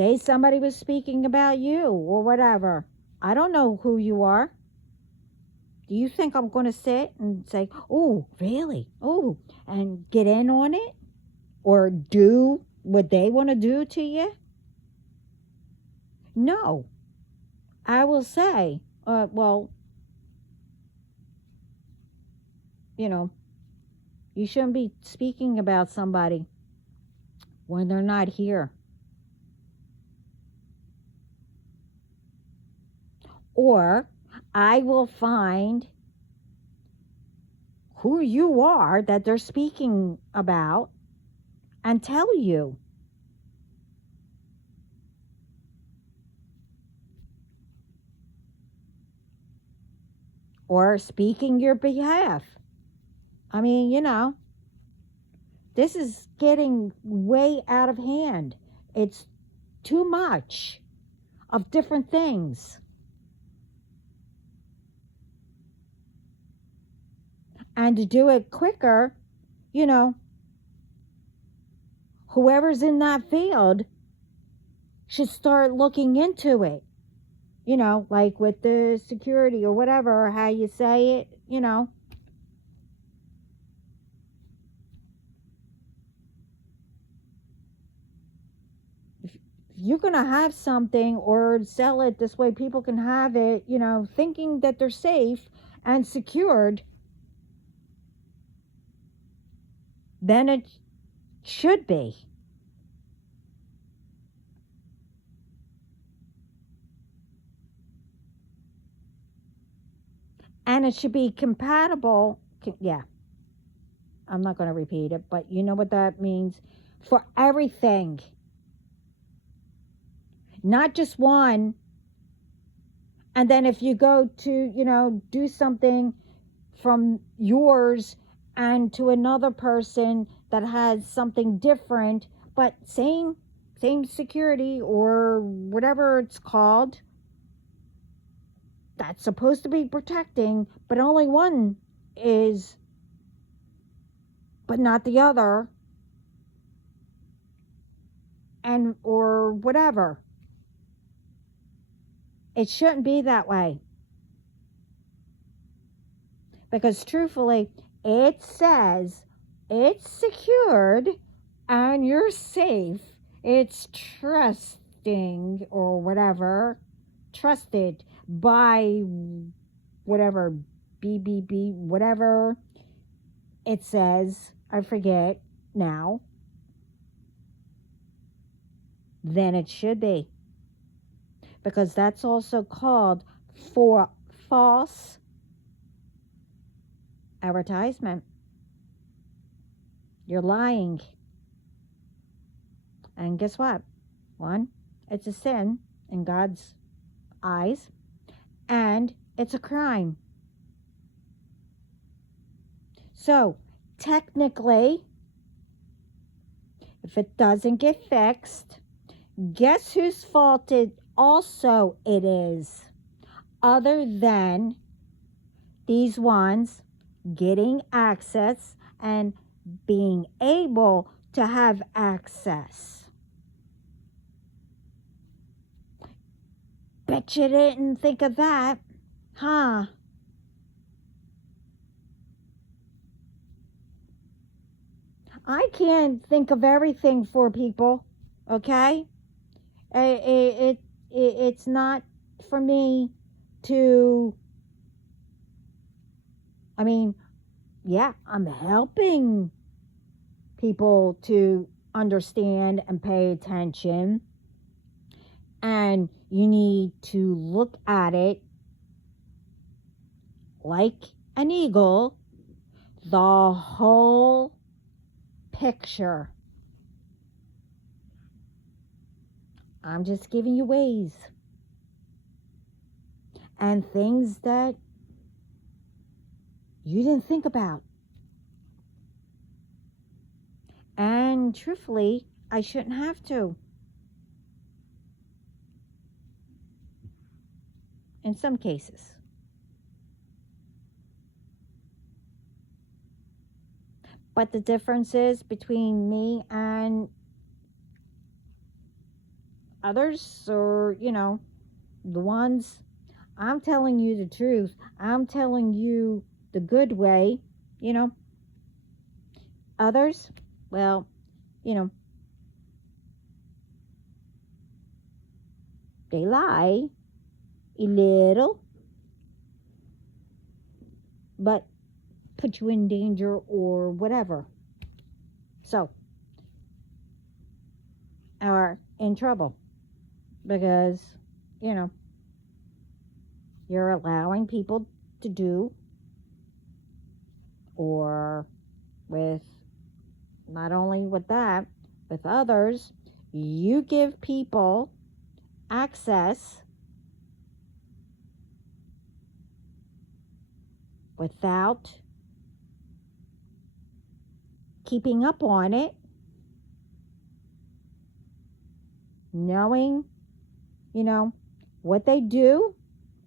Say somebody was speaking about you or whatever. I don't know who you are. Do you think I'm going to sit and say, oh, really? Oh, and get in on it? Or do what they want to do to you? No. I will say, well, you know, you shouldn't be speaking about somebody when they're not here. Or I will find who you are that they're speaking about and tell you. Or speaking your behalf. I mean, this is getting way out of hand. It's too much of different things. And to do it quicker, you know, whoever's in that field should start looking into it. Like with the security or whatever, how you say it. If you're going to have something or sell it this way, people can have it, thinking that they're safe and secured, then it should be. And it should be compatible. Yeah, I'm not going to repeat it, but you know what that means for everything. Not just one. And then if you go to, do something from yours and to another person that has something different, but same security or whatever it's called, that's supposed to be protecting, but only one is, but not the other, and or whatever. It shouldn't be that way. Because truthfully, it says it's secured and you're safe. It's trusting or whatever, trusted by whatever, BBB, whatever it says, I forget now, then it should be. Because that's also called for false advertisement. You're lying. And guess what? One, it's a sin in God's eyes, and it's a crime. So, technically, if it doesn't get fixed, guess whose fault it is? Other than these ones getting access and being able to have access. Bet you didn't think of that, huh? I can't think of everything for people, okay? It's not for me to, I mean, yeah, I'm helping people to understand and pay attention. And you need to look at it like an eagle, the whole picture. I'm just giving you ways and things that you didn't think about. And truthfully, I shouldn't have to. In some cases. But the difference is between me and Others are, the ones, I'm telling you the truth. I'm telling you the good way, you know. Others, well, you know, they lie a little, but put you in danger or whatever. So, are in trouble because, you know, you're allowing people to do, or with not only with that, with others, you give people access without keeping up on it, knowing, you know, what they do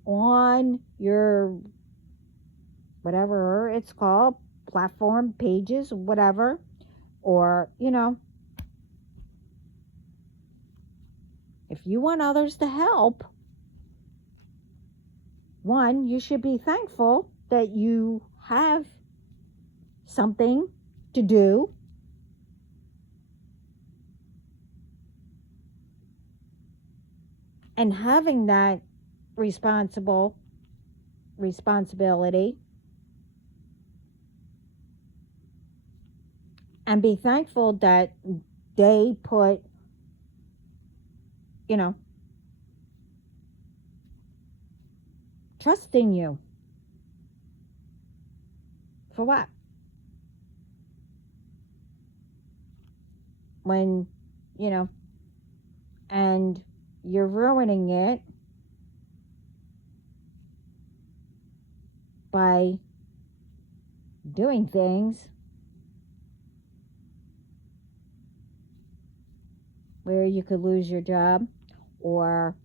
on your whatever it's called, platform, pages, whatever, or, if you want others to help, one, you should be thankful that you have something to do. And having that responsibility, and be thankful that they put, you know, trust in you. For what? When, you know, and you're ruining it by doing things where you could lose your job, or,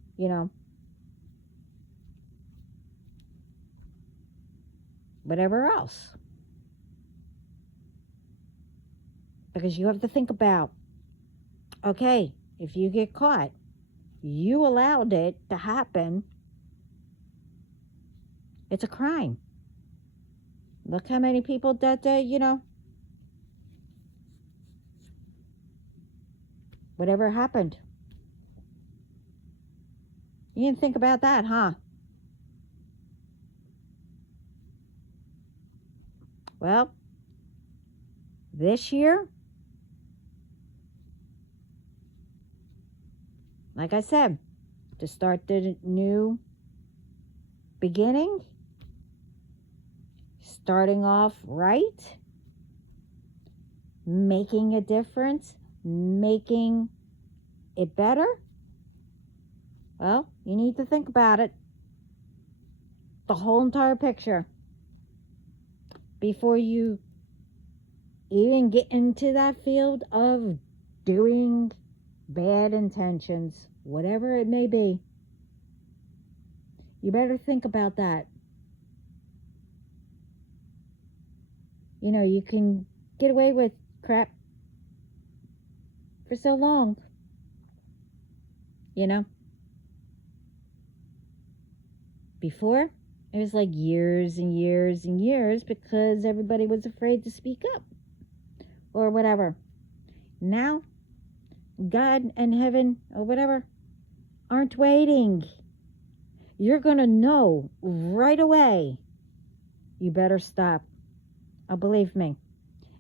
whatever else. Because you have to think about, okay, if you get caught, you allowed it to happen. It's a crime. Look how many people that, whatever happened. You didn't think about that, huh? Well, this year, like I said, to start the new beginning, starting off right, making a difference, making it better, well, you need to think about it, the whole entire picture, before you even get into that field of doing bad intentions, whatever it may be. You better think about that. You can get away with crap for so long. Before, it was like years and years and years because everybody was afraid to speak up or whatever. Now, God and heaven or whatever aren't waiting. You're going to know right away. You better stop. Oh, believe me.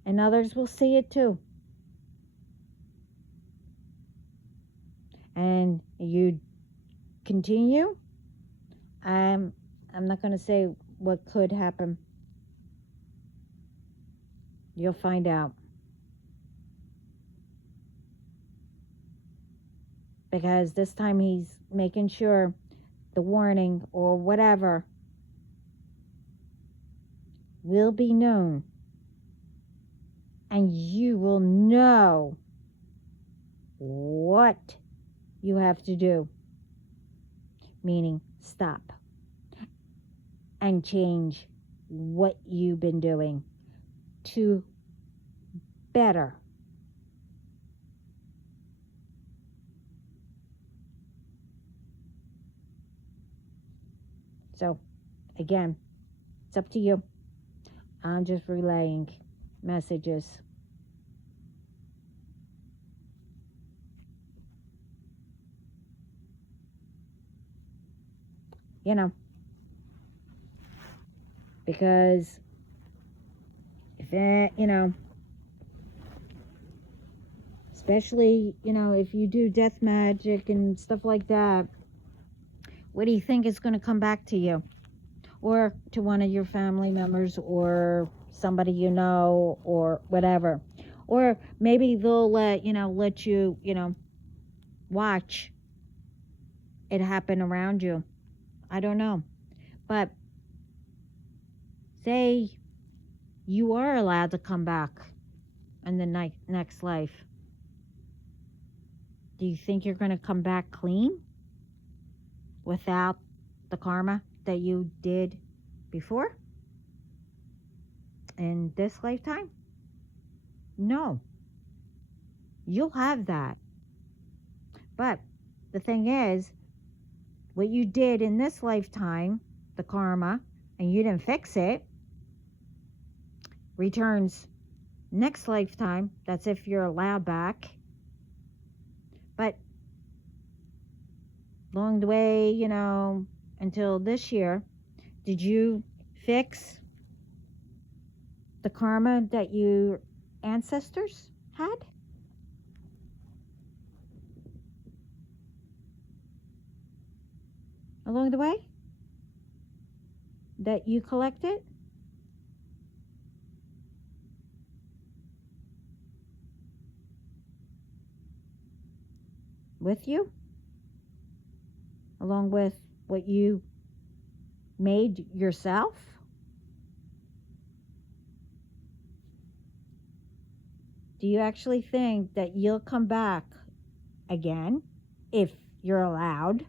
And others will see it too. And you continue. I'm not going to say what could happen. You'll find out. Because this time he's making sure the warning or whatever will be known. And you will know what you have to do. Meaning, stop. And change what you've been doing to better. So, again, it's up to you. I'm just relaying messages. You know, because if it, especially, if you do death magic and stuff like that, what do you think is going to come back to you? Or to one of your family members or somebody you know or whatever. Or maybe they'll let you, watch it happen around you. I don't know. But say you are allowed to come back in the next life. Do you think you're going to come back clean without the karma that you did before in this lifetime? No. You'll have that. But the thing is, what you did in this lifetime, the karma, and you didn't fix it, returns next lifetime. That's if you're allowed back. But along the way, until this year, did you fix the karma that your ancestors had? Along the way? That you collected? With you? Along with what you made yourself? Do you actually think that you'll come back again if you're allowed?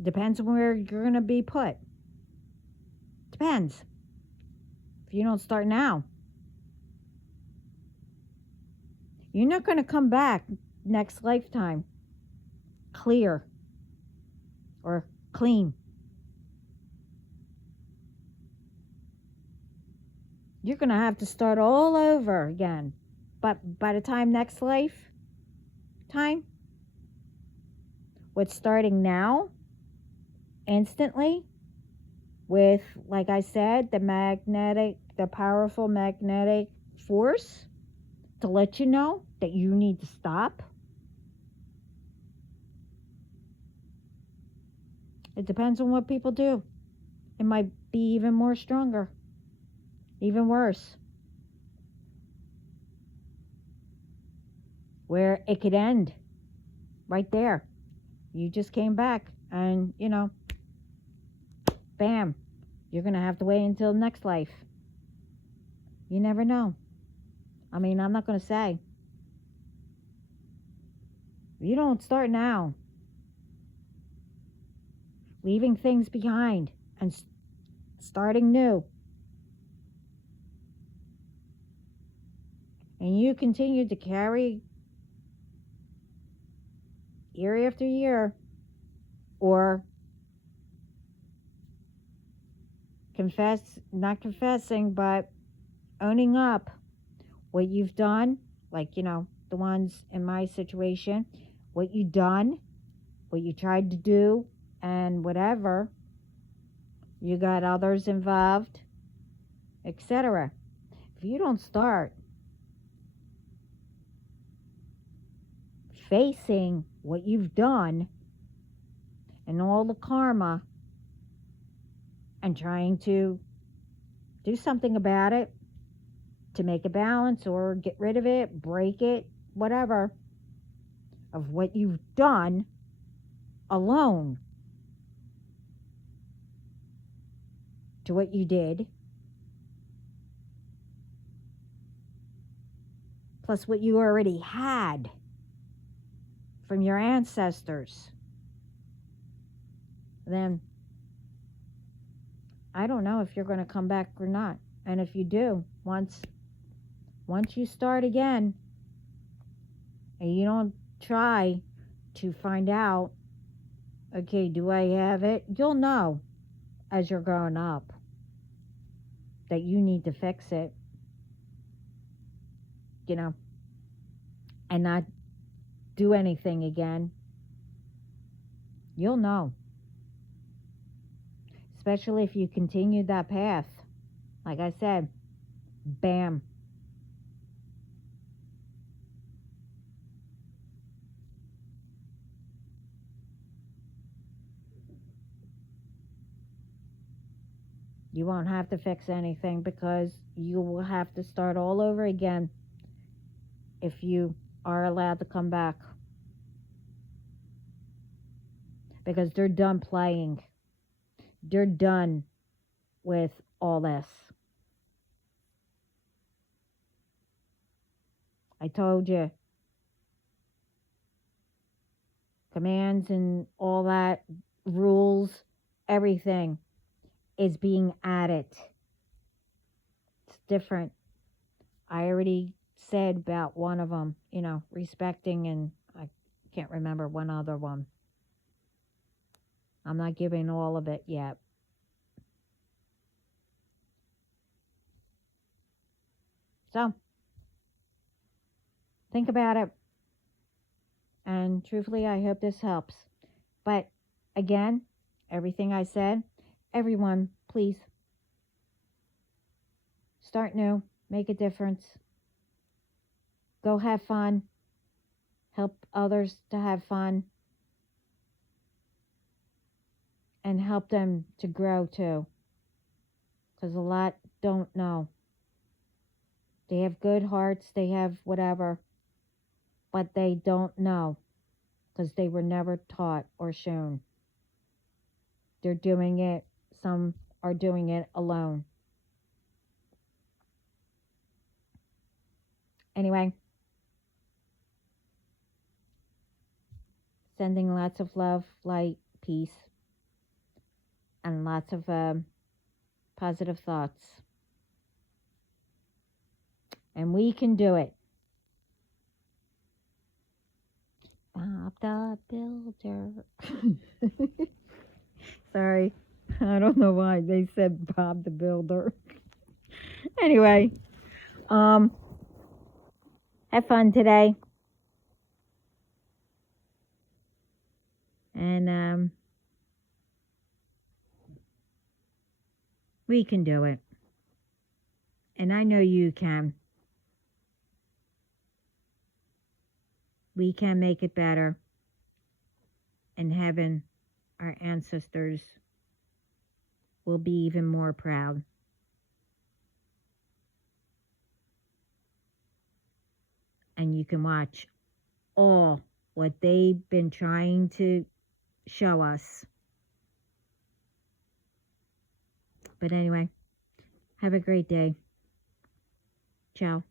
Depends on where you're going to be put. Depends. If you don't start now, you're not going to come back next lifetime clear or clean. You're going to have to start all over again. But by the time next lifetime, what's starting now, instantly, with, like I said, the powerful magnetic force to let you know that you need to stop. It depends on what people do. It might be even more stronger, even worse, where it could end right there. You just came back and, bam, you're going to have to wait until next life. You never know. I mean, I'm not going to say. You don't start now, leaving things behind and starting new, and you continue to carry year after year, or not confessing, but owning up what you've done, like, the ones in my situation, what you done, what you tried to do, and whatever, you got others involved, etc. If you don't start facing what you've done and all the karma and trying to do something about it to make a balance or get rid of it, break it, whatever, of what you've done alone to what you did, plus what you already had from your ancestors, then I don't know if you're going to come back or not. And if you do, once you start again and you don't try to find out, okay, do I have it? You'll know. as you're growing up that you need to fix it, you know, and not do anything again, you'll know. Especially if you continue that path. Like I said, bam. You won't have to fix anything because you will have to start all over again if you are allowed to come back. Because they're done playing. They're done with all this. I told you, commands and all that, rules, everything is being added. It's different. I already said about one of them, respecting, and I can't remember one other one. I'm not giving all of it yet. So, think about it. And truthfully, I hope this helps. But again, everything I said, everyone, please start new, make a difference, go have fun, help others to have fun, and help them to grow too. Because a lot don't know. They have good hearts, they have whatever, but they don't know because they were never taught or shown. They're doing it, some are doing it alone. Anyway, sending lots of love, light, peace, and lots of positive thoughts. And we can do it. Bob the Builder. Sorry. I don't know why they said Bob the Builder. Anyway, have fun today. And we can do it. And I know you can. We can make it better. In heaven, our ancestors will be even more proud. And you can watch all what they've been trying to show us. But anyway, have a great day. Ciao.